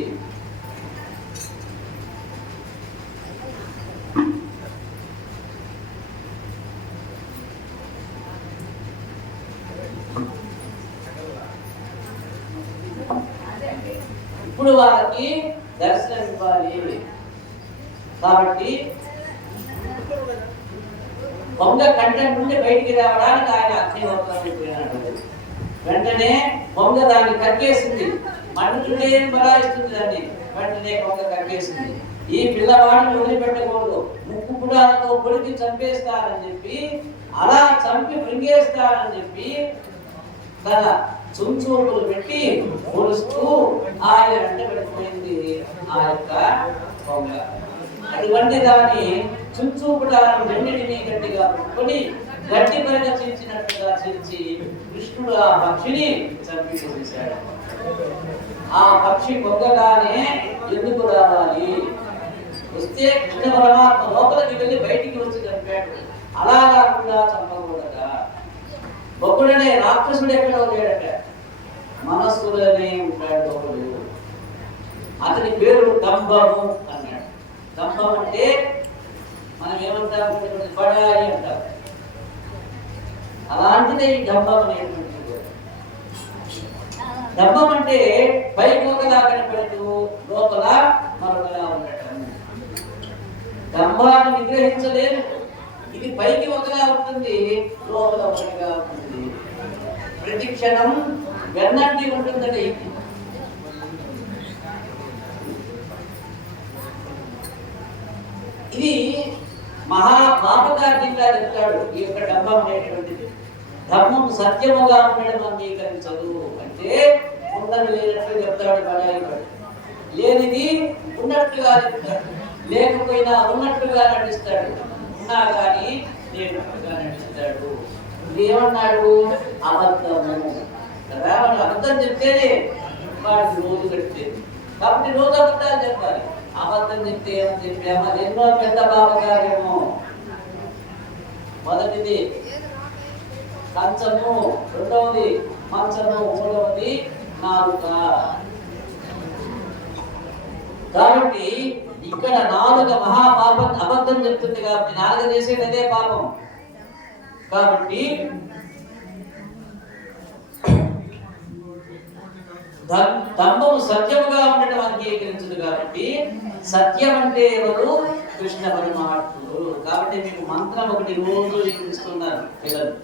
ఇప్పుడు వాళ్ళకి దర్శనం ఇవ్వాలి. కాబట్టి పొంగ కంఠం నుండి బయటికి రావడానికి ఆయన అగ్నిహోత్రం అయిపోయినాడు. వెంటనే పొంగ దాన్ని కక్కేసింది. మండుతుంటే ఏం బలాయిస్తుంది దాన్ని, వెంటనే పొంగ కక్కేసింది. ఈ పిల్లవాడిని వదిలిపెట్టకూడదు, ముక్కు పుడాలతో కొడికి చంపేస్తారని చెప్పి, అలా చంపి మృంగేస్తారని చెప్పి తన చుంచూపులు పెట్టి పొలుస్తూ ఆయన వెంట పడిపోయింది ఆ యొక్క పొంగ. అటువంటి దాన్ని చుంచూపుటాలను రెండింటినీ గట్టిగా పట్టుకొని గట్టి పైన చీల్చినట్టుగా చీల్చి కృష్ణుడు ఆ పక్షిని చంపించేశాడు. ఆ పక్షి పొంగగానే ఎందుకు రావాలి? వస్తే కృష్ణ పరమాత్మ లోపలికి వెళ్ళి బయటికి వచ్చి చంపాడు. అలా కాకుండా చంపకూడదా? ఒకడనే రాక్షసుడు ఎక్కడో లేడట, మనస్సులోనే ఉంటాడు ఒకడు. అతని పేరు దంభము అన్నాడు. దంభం అంటే మనం ఏమంటాం, బడాయి అంటాం. అలాంటిదే ఈ దంభం అనేటువంటి. దంభం అంటే పైకి ఒకలా కనపడుతూ లోపల మరొకలా ఉండటం. దంభాన్ని నిగ్రహించలేదు. ఇది పైకి ఒకలా ఉంటుంది, లోపల ఒకటిగా ఉంటుంది. ప్రతి క్షణం వెన్నంటి ఉంటుందండి. ఇది మహాపాపకార్యంగా చెప్తాడు ఈ యొక్క డంబం అనేటువంటిది. ధర్మం సత్యముగా ఉండడం అంగీకరించదు అంటే ఉన్నది లేనట్లు చెప్తాడు, బడాయివాడు. లేనిది ఉన్నట్లుగా చెప్తాడు, లేకపోయినా ఉన్నట్లుగా నటిస్తాడు, ఉన్నా కానీ లేనట్లుగా నటిస్తాడు. ఏమన్నాడు? అబద్ధము కదా. మనం అబద్ధం చెప్తేనే వాడికి రోజు కట్టేది. కాబట్టి రోజు అబద్ధాలు చెప్పాలి. అబద్ధం చెప్తే ఏమని చెప్పాము? అది ఎన్నో పెద్ద పాపకార్యము. మొదటిది కంచము, రెండవది మంచము, మూడవది నాలుక. కాబట్టి ఇక్కడ నాలుక మహాపాపం, అబద్ధం చెప్తుంది కాబట్టి నాలుక చేసేది అదే పాపం. కాబట్టి దంభము సత్యముగా ఉండటం అంగీకరించదు. కాబట్టి సత్యం అంటే ఎవరు? కృష్ణ పరమాత్ముడు. కాబట్టి మీకు మంత్రం ఒకటి రోజు వినిపిస్తున్నారు పిల్లలు.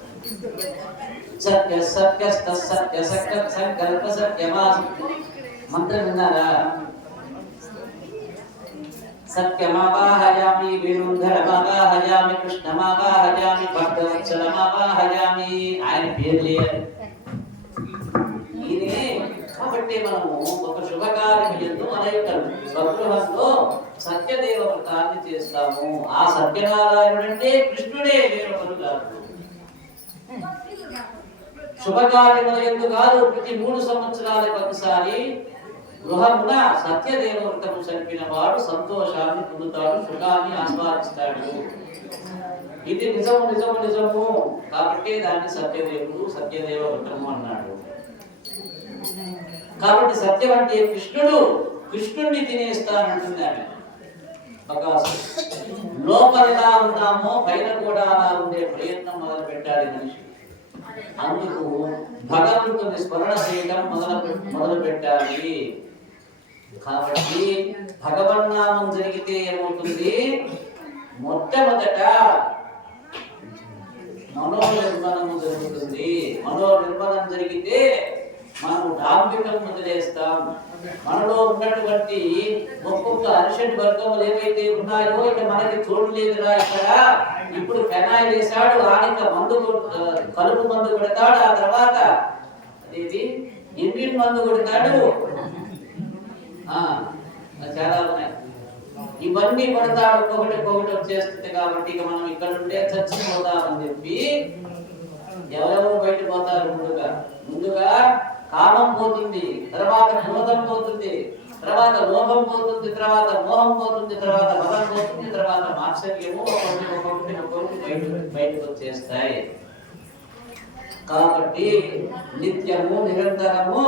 సత్య సత్య సత్య సత్య సంకల్ప సత్యమా మంత్రం విన్నారా? సత్యమావాహయామి, వేణుధరమావాహయామి, కృష్ణమావాహయామి, భక్తవత్సలమావాహయామి. ఆయన పేరు లేదు. కాబట్టి మనము ఒక శుభకార్యం ఎందు మన యొక్క స్వగృహంలో సత్యదేవ వ్రతాన్ని చేస్తాము. ఆ సత్యనారాయణుడు అంటే కృష్ణుడే, వేరొకరు కాదు. శుభకార్యముల ఎందు కాదు, ప్రతి 3 సంవత్సరాలకు ఒకసారి గృహమున సత్యదేవ వ్రతము జరిపిన వాడు సంతోషాన్ని పొందుతాడు, సుఖాన్ని ఆస్వాదిస్తాడు. ఇది నిజము నిజము నిజము. కాబట్టి దాన్ని సత్యదేవుడు, సత్యదేవ వ్రతము అన్నాడు. కాబట్టి సత్యం అంటే కృష్ణుడు, కృష్ణుడిని తినేస్తానంటుంది ఆమె. లోపల ఎలా ఉన్నామో పైన కూడా అలా ఉండే ప్రయత్నం మొదలు పెట్టాలి మనిషి. అందుకు భగవంతుని స్మరణ చేయడం మొదలు పెట్టాలి. కాబట్టి భగవన్నామం జరిగితే ఏమవుతుంది? మొట్టమొదట మనోనిర్మలము జరుగుతుంది. మనోనిర్మలం జరిగితే మనం డాంబికం వదిలేస్తాం. మనలో ఉన్నటువంటి ఒక్కొక్క అరిషడ్ వర్గములు ఏవైతే ఉన్నాయో ఇక మనకి చోటు లేదురా, ఇక్కడ ఇప్పుడు ఫెనాయిల్ వేసాడు, ఆనిక మందు కలుపు మందు కొడతాడు, ఆ తర్వాత అదేది ఇండియన్ మందు కొడతాడు, చాలా ఉన్నాయి. ఇవన్నీ కొడతాడు, ఒక్కొక్కటి వచ్చేస్తుంది. కాబట్టి ఇక మనం ఇక్కడ ఉంటే చచ్చిపోతామని చెప్పి ఎవరెవరు బయట పోతారు? ముందుగా కామం పోతుంది, తర్వాత క్రోధం పోతుంది, తర్వాత లోభం పోతుంది, తర్వాత మోహం పోతుంది, తర్వాత మదం పోతుంది, తర్వాత మాత్సర్యము ఒక్కొక్కటి బయటకు వచ్చేస్తాయి. కాబట్టి నిత్యము నిరంతరము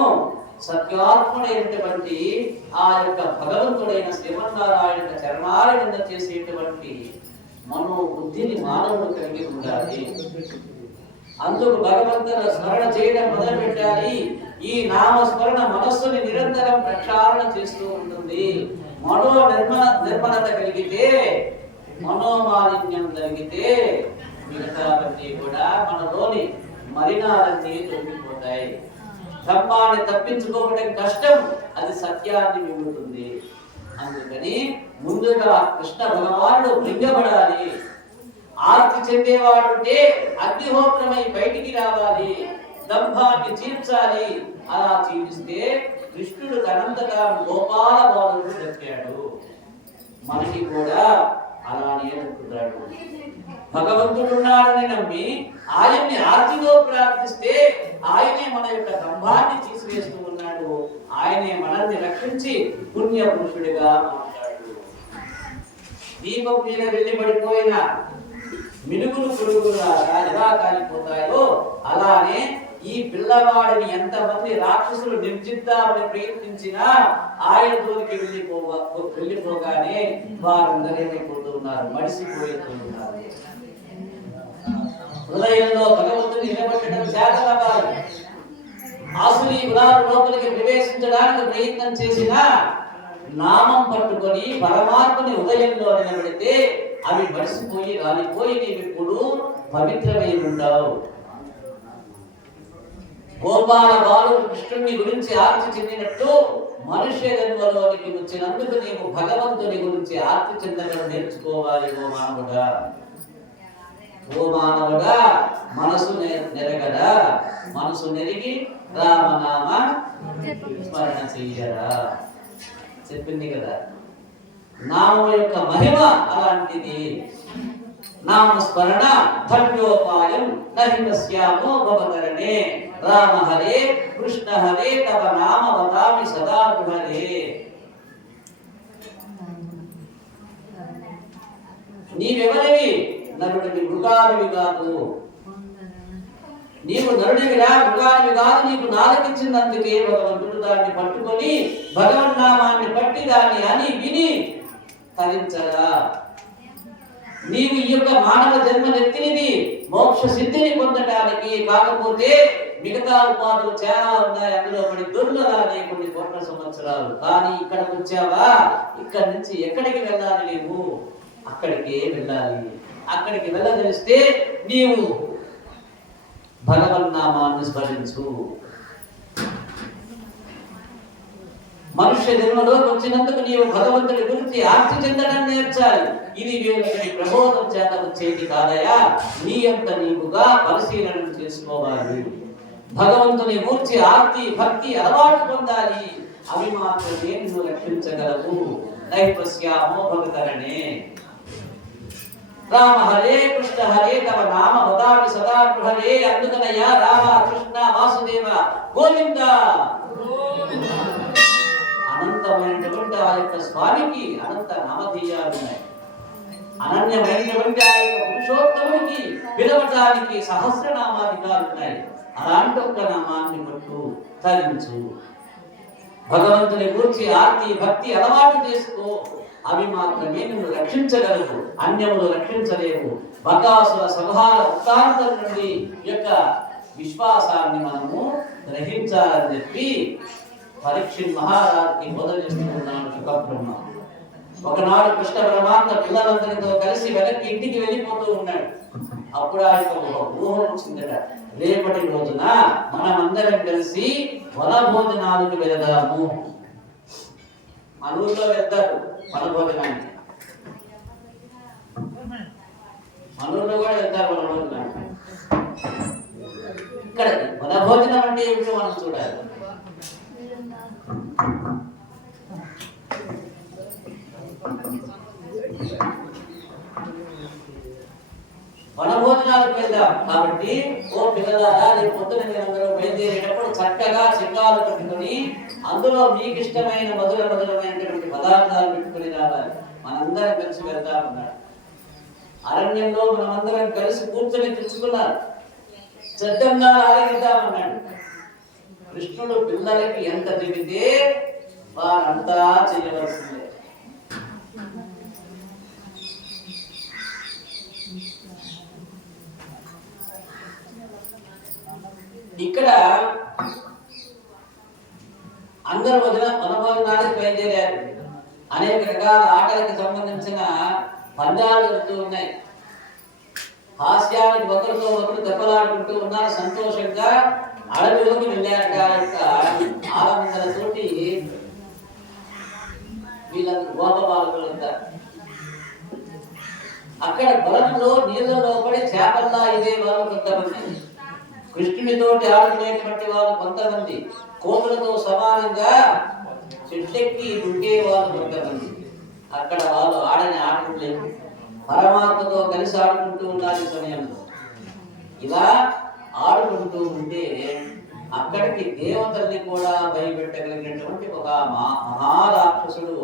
సత్యాత్ముడైనటువంటి ఆ యొక్క భగవంతుడైన శ్రీమన్నారాయణ చరణాల కింద చేసేటువంటి మనోబుద్ధిని మానవుడు కలిగి ఉండాలి. అందుకు భగవంతుల స్మరణ చేయడం మొదలు పెట్టాలి. ఈ నామస్మరణ మనస్సుని నిరంతరం ప్రక్షాళన చేస్తూ ఉంటుంది. నిర్మలత కలిగితే, మనోమాలిన్యం కలిగితే మిగతావన్నీ కూడా మనలోని మలినాలన్నీ తొలగిపోతాయి. ధర్మాన్ని తప్పించుకోవడం కష్టం, అది సత్యాన్ని మిగులుతుంది. అందుకని ముందుగా కృష్ణ భగవానుడు భృంగపడాలి. ఆర్తి చెందేవాడుంటే అగ్నిహోత్రమై బయటికి రావాలి, దంభాన్ని చీల్చాలి. అలా చీలిస్తే కృష్ణుడు తనంతగా గోపాల బాలుడు దక్కాడు. మనకి కూడా అలానే దక్కుతాడు. భగవంతుడున్నాడని నమ్మి ఆయన్ని ఆర్తితో ప్రార్థిస్తే ఆయనే మన యొక్క దంభాన్ని తీసివేస్తూ ఉన్నాడు. ఆయనే మనల్ని రక్షించి పుణ్య పురుషుడిగా మాట్లాడు. దీపం మీద వెళ్ళిపడిపోయిన మినుగులు పురుగులాగా ఎలా కాలిపోతాయో అలానే ఈ పిల్లవాడిని ఎంతమంది రాక్షసులు నిర్జిద్దామని ప్రయత్నించినా ఆయన జోలికి వెళ్ళిపోగానే వారందరూ ఏమైపోతున్నారు? మడిసిపోతున్నారు. హృదయంలో భగవంతుని నిలబెట్టడం చేతనవ్వాలి. ఆసురీ గుణాలు లోపలికి ప్రవేశించడానికి ప్రయత్నం చేసినా నామం పట్టుకొని పరమాత్మని హృదయంలో నిలబెడితే అవి మడిసిపోయి రాలిపోయి నీవిప్పుడు పవిత్రమై ఉంటావు. గోపాల బాలుడు కృష్ణుని గురించి ఆర్తి చెందినట్టు మనుష్య జన్మలోనికి వచ్చినందుకు నీవు భగవంతుని గురించి ఆర్తి చెందడం నేర్చుకోవాలి. ఓ మానవుడా, మనసు నెరగదా? మనసు నెరిగి రామనామ స్మరణ చెయ్యరా చెప్పింది కదా. నామం యొక్క మహిమ అలాంటిది. నామస్మరణ ధన్యోపాయం నహిమస్యామో భవతరణే. రామ హరే కృష్ణ హరే తవ నామ వదామి సదా హరే. నీవెవరివి? నరుడివి, మృగానివి కాదు. నీవు నరుడివిరా, మృగానివి కాదు. నీకు నాలుగిచ్చింది, అందుకే భగవంతుడు దాన్ని పట్టుకొని భగవన్నామాన్ని పట్టి దాన్ని అని విని తరించరా. నీవు ఈ యొక్క మానవ జన్మనెత్తినది మోక్ష సిద్ధిని పొందటానికి. కాకపోతే మిగతా ఉపాధులు చాలా ఉన్నాయి, అందులో పడి దొర్లరానే కొన్ని కోట్ల సంవత్సరాలు. కానీ ఇక్కడికి వచ్చావా, ఇక్కడి నుంచి ఎక్కడికి వెళ్ళాలి? నీవు అక్కడికే వెళ్ళాలి. అక్కడికి వెళ్ళగలిస్తే నీవు భగవన్నామాన్ని స్మరించు. మనుష్య జన్మలోకి వచ్చినందుకు నీవు భగవంతుడి గురించి ఆర్తి చెందడం నేర్చాలి. ఇది వీళ్ళకి ప్రబోధం చేత వచ్చేది కాదయా. నీ అంత నీవుగా పరిశీలన చేసుకోవాలి. భగవంతుని గూర్చి ఆర్తి భక్తి అలవాటు పొందాలి. అవి మాత్రమే నిన్ను రక్షించగలవు. నైపస్యామో భగతరణే. రామ హరే కృష్ణ హరే తవ నామ వదామి సదా హరే. అందుకనయ్యా రామ కృష్ణ వాసుదేవ గోవింద. అనంతమైనటువంటి ఆ యొక్క స్వామికి అనంత నామధేయాలు ఉన్నాయి. అనన్యమైనటువంటి ఆ యొక్క పురుషోత్తమునికి పిలవటానికి సహస్రనామాధికారులు ఉన్నాయి. అలాంటి ఒక్క నామాన్ని పట్టు తరించు. భగవంతుని గురించి ఆర్తి భక్తి అలవాటు చేసుకో. అవి మాత్రమే నిన్ను రక్షించగలవు, అన్యములు రక్షించలేవు. బకాసుల సంహార వృత్తాంతం నుండి యొక్క విశ్వాసాన్ని మనము గ్రహించాలని చెప్పి పరీక్షిత్ మహారాజుకి బోధన చేస్తూ ఉన్నాడు శుకబ్రహ్మ. ఒకనాడు కృష్ణ పరమాత్మ పిల్లలందరితో కలిసి వెనక్కి ఇంటికి వెళ్ళిపోతూ ఉన్నాడు. అప్పుడు ఆయన ఒక ఊహ వచ్చిందట, రేపటి రోజున మనమందరం కలిసి వనభోజనాలకు వెళదాము. మన ఊళ్ళో వెళ్తారు వనభోజనానికి, మన ఊళ్ళో కూడా వెళ్తారు వనభోజనానికి. ఇక్కడ వనభోజనం అంటే ఏమిటో మనం చూడాలి. వనభోజనాలకు వెళ్దాం కాబట్టి ఓ పిల్లలారా, రేపు పొద్దున మీరందరూ బయలుదేరేటప్పుడు చక్కగా చిక్కాలు పెట్టుకుని అందులో మీకు ఇష్టమైన మధురమైనటువంటి పదార్థాలు పెట్టుకుని రావాలి. మనందరం కలిసి వెళ్తామన్నాడు. అరణ్యంలో మనమందరం కలిసి కూర్చొని తెచ్చుకున్నారు. చట్టంగా ఆరగిద్దామన్నాడు. కృష్ణుడు పిల్లలకి ఎంత చెబితే వారంతా చేయవలసిందే. ఇక్కడ అందరూ వనభోజనాలకు బయలుదేరారు. అనేక రకాల ఆటలకు సంబంధించిన పందాలు జరుగుతూ ఉన్నాయి. హాస్యానికి ఒకరితో ఒకరు దెబ్బలాడుకుంటూ ఉన్నారు. సంతోషంగా అడవిలోకి వెళ్ళారట. ఆనందాలతోటి వీళ్ళందరూ గోపబాలకులంతా అక్కడ పొలంలో నీళ్ళలో పడి చేపల్లా ఇదే వాళ్ళు కొంతమంది, కృష్ణునితోటి ఆడుకునేటువంటి వాళ్ళు కొంతమంది, కోతులతో సమానంగా చెట్టెక్కి దుంకే వాళ్ళు కొంతమంది. అక్కడ వాళ్ళు ఆడని ఆటలు లేవు. పరమాత్మతో కలిసి ఆడుకుంటూ ఉన్నారు. ఈ సమయంలో ఇలా ఆడుకుంటూ ఉంటే అక్కడికి దేవతల్ని కూడా భయపెట్టగలిగినటువంటి ఒక మహారాక్షసుడు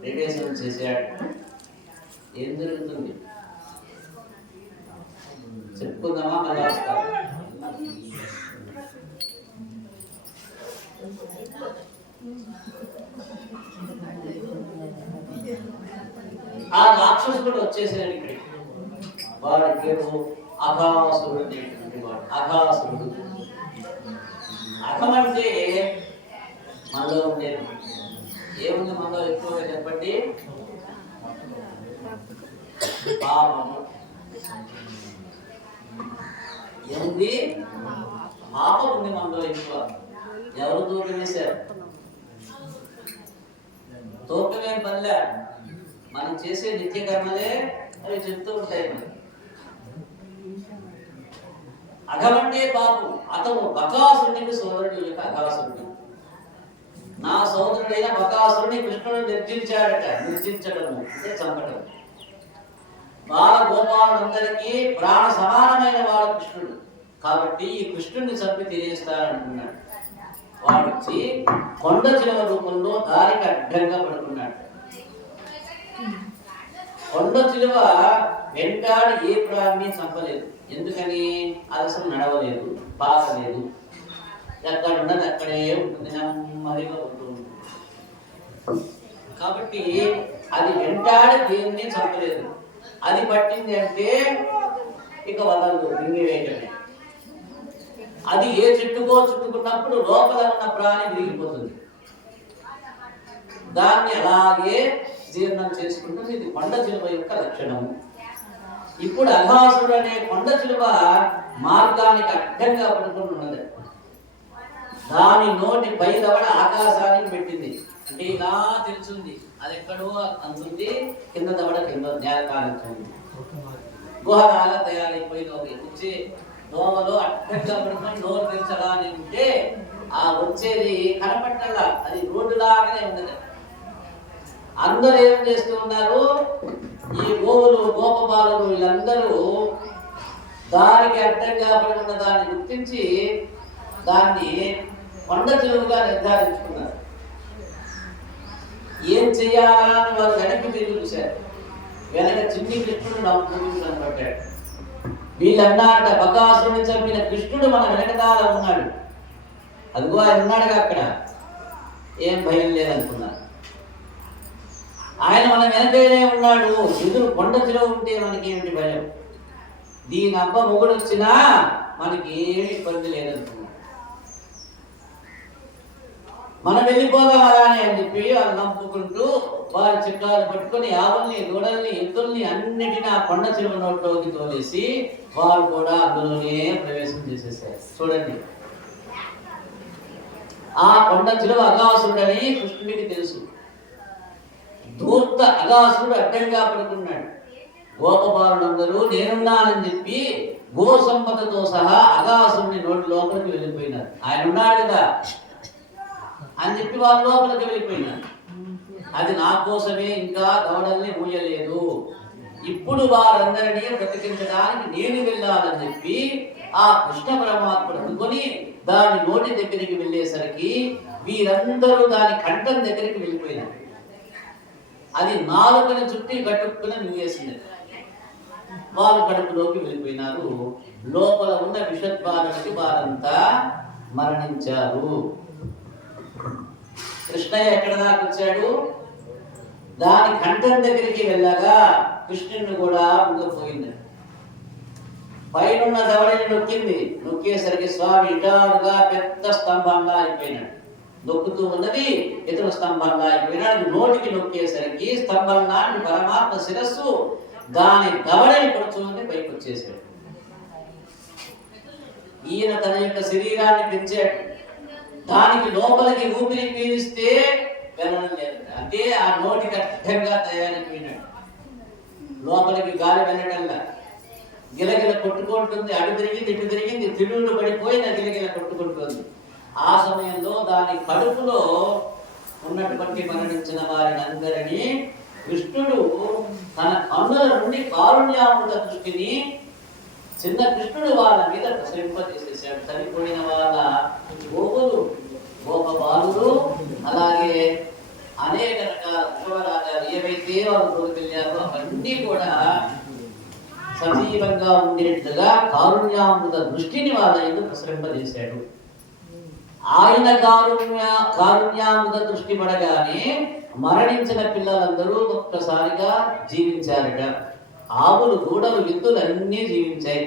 ప్రవేశం చేశాడు. ఏం జరుగుతుంది చెప్పుకుందామా? మళ్ళీ ఆ రాక్షసుడు వచ్చేసాడు ఇక్కడికి. వాడి పేరు అఘాసురుడు అనేటువంటి వాడు. అఘాసురుడు అఘమంటే మనలో ఉండేది ఏముంది? మనలో ఎక్కువగా చెప్పండి, పాపము ఏముంది? పాపం ఉంది మనలో ఎక్కువ. ఎవరు తోపివేశారు? తోపమేం పనిలే, మనం చేసే నిత్య కర్మలే అవి చెప్తూ ఉంటాయి. మనకి అఘమంటే పాపం. అతను బకాసురునికి సోదరుడు యొక్క అఘాసురుడు. నా సోదరుడైన బకాసురుని కృష్ణుడు నిర్జించాడట. నిర్జించడము అంటే చంపడం. బాల గోపాలందరికీ ప్రాణ సమానమైన వాడు కృష్ణుడు కాబట్టి ఈ కృష్ణుడిని చంపి తినేస్తారనుకున్నాడు. వాడు వచ్చి కొండ చిలువ రూపంలో దారికి అడ్డంగా పడుకున్నాడు. కొండ చిలువ వెంటాడి ఏ ప్రాణిని చంపలేదు. ఎందుకని? అది అసలు నడవలేదు, పాకలేదు. ఎక్కడ ఉన్నది అక్కడే ఉంటుంది, నెమ్మదిగా ఉంటుంది. కాబట్టి అది వెంటాడి దేన్ని చంపలేదు. అది పట్టింది అంటే ఇక వదలదు, మింగివేయటమే. అది ఏ చెట్టుకో చుట్టుకున్నప్పుడు లోపల ఉన్న ప్రాణి విరిగిపోతుంది. దాన్ని అలాగే జీర్ణం చేసుకుంటుంది. ఇది కొండ చిలువ యొక్క లక్షణము. ఇప్పుడు అఘాసుడు అనే కొండ చిలువ మార్గానికి అడ్డంగా పడుకుని ఉన్నది. దాని నోటి పై దవడ ఆకాశానికి పెట్టింది. అంటే ఇలా తెలుసుంది, అది ఎక్కడో అందుంది, కింద దవడ కింద నేల కాలుతుంది. గుహలాగా తయారైపోయింది. వచ్చే దోమలో అడ్డంగా పడుకొని నోరు తెరిచలా అని ఉంటే ఆ వచ్చేది కనపట్టలా, అది రోడ్డులాగానే ఉన్నది. అందరూ ఏం చేస్తూ ఉన్నారు? ఈ గోవులు గోపబాలులు వీళ్ళందరూ దానికి అడ్డంగా పడి ఉన్న దాన్ని గుర్తించి దాన్ని కొండ చిలువగా నిర్ధారించుకున్నారు. ఏం చెయ్యాలా అని వాళ్ళు వెనక్కి తిరిగి చూశారు. వెనక చిన్ని కృష్ణుడు నవ్వుతూ కనపడ్డాడు. వీళ్ళన్నారట, బకాసురుని చంపిన కృష్ణుడు మన వెనకదాల ఉన్నాడు. అదిగో ఆయన ఉన్నాడుగా అక్కడ, ఏం భయం లేదనుకున్నారు. ఆయన మన వెనకనే ఉన్నాడు. ఎదురు కొండ చిలువ ఉంటే మనకి ఏమిటి భయం? దీని అబ్బ మొగుడు వచ్చినా మనకి ఏమి ఇబ్బంది లేదనుకున్నాడు. మనం వెళ్ళిపోదాం అలానే అని చెప్పి వాళ్ళు నంపుకుంటూ వారి చిట్టాలు పట్టుకొని ఆవుల్ని, దూడల్ని, ఎద్దుల్ని అన్నిటినీ ఆ కొండ చిలువ నోట్లోకి తోలేసి వారు కూడా అందులోనే ప్రవేశం చేసేసారు. చూడండి, ఆ కొండ చిలువ అగాసురుడని కృష్ణుడికి తెలుసు. ధూర్త అగాసురుడు అడ్డంగా పడుకున్నాడు. గోపబాలులందరూ నేనున్నానని చెప్పి గో సంపదతో సహా అగాసురుని నోటి లోపలికి వెళ్ళిపోయినారు. ఆయన ఉన్నాడు కదా అని చెప్పి వాళ్ళ లోపలికి వెళ్ళిపోయినారు. అది నా కోసమే, ఇంకా దవడల్ని మూయలేదు, ఇప్పుడు వారందరినీ బ్రతికించడానికి నేను వెళ్ళాలని చెప్పి ఆ కృష్ణ పరమాత్ముడు అనుకొని దాని నోటి దగ్గరికి వెళ్ళేసరికి వీరందరూ దాని కంఠం దగ్గరికి వెళ్ళిపోయినారు. అది నాలుకని చుట్టి గట్టుకుని మింగేసింది. వాళ్ళు కడుపులోకి వెళ్ళిపోయినారు. లోపల ఉన్న విషద్వారానికి వారంతా మరణించారు. కృష్ణయ్య ఎక్కడ దాకా వచ్చాడు? దాని కంఠం దగ్గరికి వెళ్ళగా కృష్ణుని కూడా ముందుకుపోయింది. పైనున్న దవడని నొక్కింది. నొక్కేసరికి స్వామి ఇటారుగా పెద్ద స్తంభంగా అయిపోయినాడు. నొక్కుతూ ఉన్నది ఇతర స్తంభంగా అయిపోయినాడు. నోటికి నొక్కేసరికి స్తంభం నాటి పరమాత్మ శిరస్సు దాని దవడని పడుచుని పైకి వచ్చేసాడు. ఈయన తన యొక్క శరీరాన్ని పెంచాడు. దానికి లోపలికి ఊపిరి పీలిస్తే వెళ్ళడం లేదు. అంటే ఆ నోటికి అడ్డంగా తయారైపోయినాడు. లోపలికి గాలి వెళ్ళటంలా గిలగిల కొట్టుకుంటుంది. అడు తిరిగింది, ఇటు తిరిగింది, తిరుగుడు పడిపోయిన గిలగిల కొట్టుకుంటుంది. ఆ సమయంలో దాని కడుపులో ఉన్నటువంటి మరణించిన వారిని అందరినీ కృష్ణుడు తన కన్నుల నుండి కారుణ్యామృత దృష్టిని చిన్న కృష్ణుడు వాళ్ళ మీద ప్రసరింపజేసేసాడు. చనిపోయిన వాళ్ళ గోపులు, గోపబాలులు, అలాగే అనేక రకాల ఉత్సవరాజాలు ఏవైతే వాళ్ళు తోలుకెళ్ళారో అవన్నీ కూడా సజీవంగా ఉండేట్టుగా కారుణ్యామృత దృష్టిని వాళ్ళ ఎందుకు ప్రసరింపజేశాడు. ఆయన కారుణ్యామృత దృష్టి పడగానే మరణించిన పిల్లలందరూ ఒక్కసారిగా జీవించారట. ఆవులు, దూడలు, ఎద్దులు అన్నీ జీవించాయి.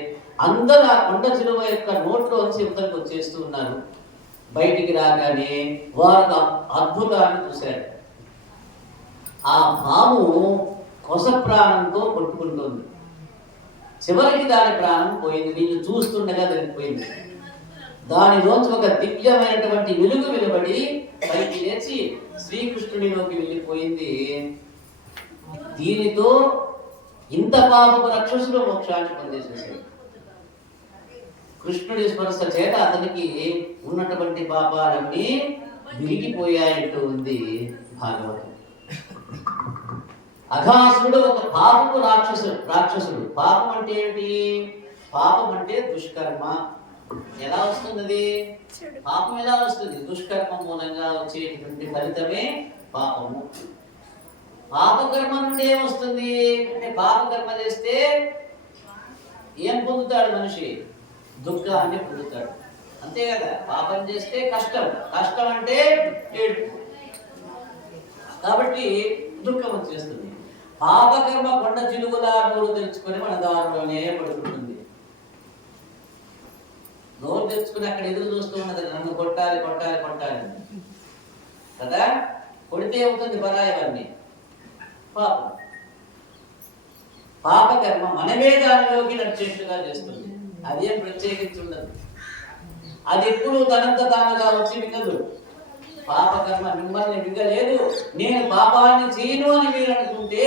అందరూ ఆ కొండ చిలువ యొక్క నోట్లోంచి ఇవతలకు వచ్చేస్తూ ఉన్నారు. బయటికి రాగానే వారు అద్భుతాన్ని చూశారు. ఆ పాము కొస ప్రాణంతో కొట్టుకుంటుంది. చివరికి దాని ప్రాణం పోయింది. వీళ్ళు చూస్తుండగా జరిగిపోయింది. దానిలోంచి ఒక దివ్యమైనటువంటి వెలుగు వెలువడి పైకి లేచి శ్రీకృష్ణుడిలోకి వెళ్ళిపోయింది. దీనితో ఇంత పాపపు రాక్షసుడు మోక్షాన్ని పొందేసేసాడు. కృష్ణుడి స్పర్శ చేత అతనికి ఉన్నటువంటి పాపాలన్నీ విరిగిపోయాయంటూ ఉంది భాగవతం. అఘాసురుడు ఒక పాపపు రాక్షసుడు. పాపం అంటే ఏమిటి? పాపం అంటే దుష్కర్మ. ఎలా వస్తుంది? పాపం ఎలా వస్తుంది? దుష్కర్మ మూలంగా వచ్చేటువంటి ఫలితమే పాపము. పాపకర్మ నుండి ఏమొస్తుంది అంటే, పాపకర్మ చేస్తే ఏం పొందుతాడు మనిషి? దుఃఖాన్ని పొందుతాడు. అంతే కదా. పాపం చేస్తే కష్టం. కష్టం అంటే ఏడుపు. కాబట్టి దుఃఖం వచ్చేస్తుంది. పాపకర్మ కొండ చిలుగులా నోరు తెరుచుకొని మన దారిలోనే పడుకుంటుంది. నోరు తెచ్చుకుని అక్కడ ఎదురు చూస్తూ ఉన్నది, నన్ను కొట్టాలి కొట్టాలి కొట్టాలి కదా. కొడితే అవుతుంది బలాయవన్నీ. పాపం, పాపకర్మ మనమే దానిలోకి నడిచేట్టుగా చేస్తుంది. అదేం ప్రత్యేకించి ఉండదు. అది ఎప్పుడు తనంత తానుగా వచ్చి మిగదు. పాపకర్మ మిమ్మల్ని మిగలేదు. నేను పాపాన్ని చేయను అని మీరు అనుకుంటే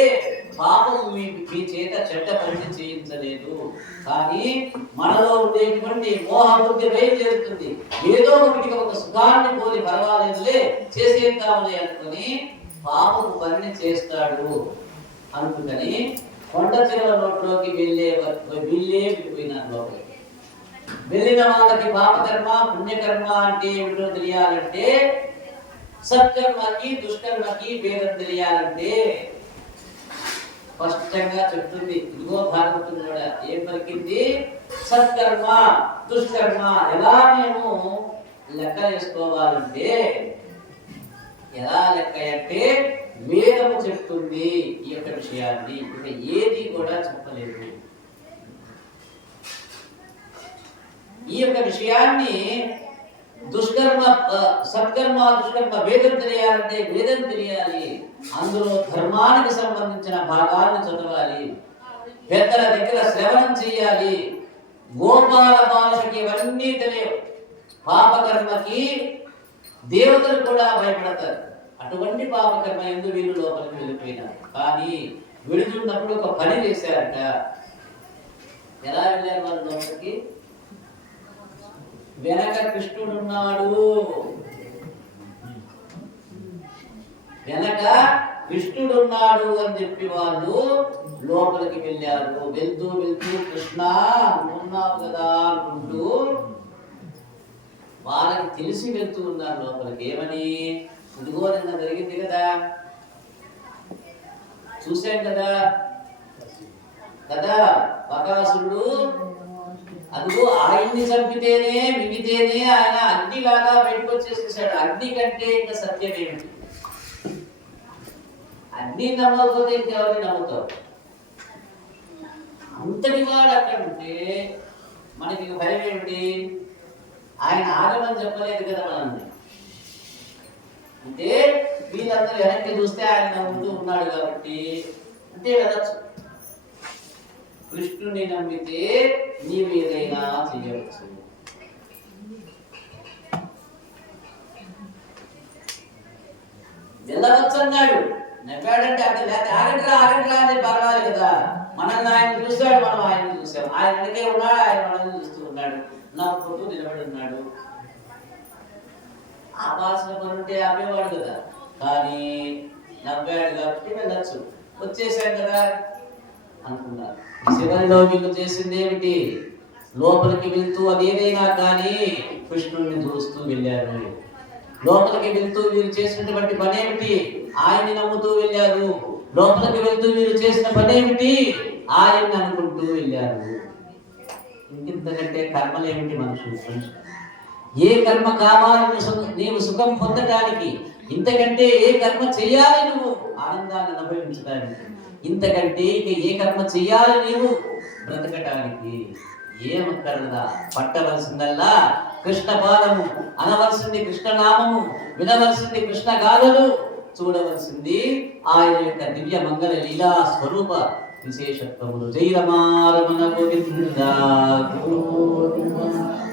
పాపం మీ చేత చెడ్డ పని చేయించలేదు. కానీ మనలో ఉండేటువంటి మోహబుద్ధి బయలుదేరుతుంది. ఏదో ఒకటికి ఒక సుఖాన్ని పోలి పర్వాలేదులే చేసేద్దాములే అనుకుని పాపపు పనిని చేస్తాడు. అనుకుని కొండ చిలువ నోట్లోకి వెళ్ళే వెళ్ళిపోయినారు. లోపలికి వెళ్ళిన వాళ్ళకి పాపకర్మ పుణ్యకర్మ అంటే ఏమిటో తెలియాలంటే, సత్కర్మకి దుష్కర్మకి భేదం తెలియాలంటే స్పష్టంగా చెప్తుంది. ఇదిగో భాగవతం కూడా ఏం పలికింది? సత్కర్మ దుష్కర్మ ఎలా మేము లెక్క వేసుకోవాలంటే, ఎలా లెక్క అంటే వేదము చెప్తుంది ఈ యొక్క విషయాన్ని. ఇక ఏది కూడా చెప్పలేదు. యొక్క విషయాన్ని దుష్కర్మ సత్కర్మ దుష్కర్మ వేదం తెలియాలంటే వేదం తెలియాలి, అందులో ధర్మానికి సంబంధించిన భాగాలను చదవాలి, పెద్దల దగ్గర శ్రవణం చేయాలి. గోపాల బాలకి ఇవన్నీ తెలియవు. పాపకర్మకి దేవతలు కూడా భయపడతారు. అటువంటి పాపకర్మ ఎందుకు వీళ్ళు లోపలికి వెళ్ళిపోయినారు. కానీ వెళుతున్నప్పుడు ఒక పని చేశారట. ఎలా వెళ్ళారు వాళ్ళ లోపలికి? వెనక కృష్ణుడున్నాడు, వెనక కృష్ణుడున్నాడు అని చెప్పి వాళ్ళు లోపలికి వెళ్ళారు. వెళ్తూ వెళ్తూ కృష్ణ ఉన్నావు కదా అనుకుంటూ వాళ్ళకి తెలిసి వెళ్తూ ఉన్నారు లోపలికి. ఏమని? ఇదిగో నిన్న జరిగింది కదా, చూశాం కదా కదా బకాసురుడు అదిగో ఆయన్ని చంపితేనే మిగితేనే ఆయన అగ్నిలాగా బయటకు వచ్చేసేసాడు. అగ్ని కంటే ఇంకా సత్యం ఏమిటి? అగ్ని నమ్మకపోతే ఇంకెవరిని నమ్ముతావు? అంతటి వాడు అక్కడ ఉంటే మనకి భయం ఏమిటి? ఆయన ఆగమని చెప్పలేదు కదా మనల్ని. అంటే వీళ్ళందరూ వెనక్కి చూస్తే ఆయన ముందు ఉన్నాడు కాబట్టి అంతే వెళ్ళచ్చు. కృష్ణుని నమ్మితే నీవు ఏదైనా చేయవచ్చు. వెళ్ళవచ్చు అన్నాడు. నవ్వాడంటే అర్థం లేకపోతే ఆగండిరా ఆగండిరా అని పర్వాలి కదా. మనల్ని ఆయన చూశాడు, మనం ఆయన చూసాం. ఆయన వెనకే ఉన్నాడు, ఆయన మనల్ని చూస్తూ ఉన్నాడు. నవ్వుతూ నిలబడి ఉన్నాడు. ఆపాల్సిన పని ఉంటే ఆపేవాడు కదా. కానీ నవ్వాడు కాబట్టి వెళ్ళచ్చు. వచ్చేసాం కదా అనుకున్నారు. చివరిలో వీళ్ళు చేసింది ఏమిటి? లోపలికి వెళ్తూ అదేదైనా కానీ కృష్ణుడిని చూస్తూ వెళ్ళారు. లోపలికి వెళ్తూ వీరు చేసినటువంటి పని ఏమిటి? ఆయన్ని నమ్ముతూ వెళ్ళారు. లోపలికి వెళ్తూ వీరు చేసిన పని ఏమిటి? ఆయన్ని అనుకుంటూ వెళ్ళారు. ఇంతకంటే కర్మలేమిటి మనుషులు? ఏ కర్మ కావాలి నీవు సుఖం పొందడానికి? ఇంతకంటే ఏ కర్మ చేయాలి నువ్వు ఆనందాన్ని అనుభవించడానికి? ఇంతకంటే ఇక ఏ కర్మ చేయాలి నీవు బ్రతకటానికి? ఏమక్కర్లేదా? పట్టవలసిందల్లా కృష్ణ పాదము, అనవలసింది కృష్ణనామము, వినవలసింది కృష్ణ గాథలు, చూడవలసింది ఆయన యొక్క దివ్య మంగళ లీలా స్వరూప విశేషత్వములు. జై రమారమణ గోవింద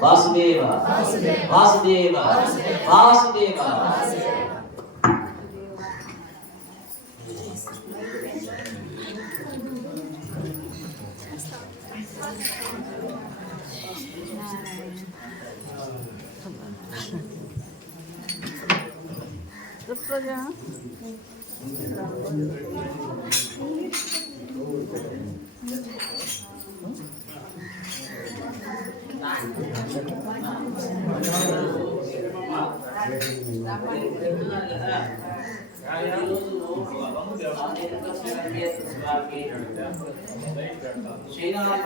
వాసుదేవ వాసుదేవ వాసుదేవ. శ్రీనివాస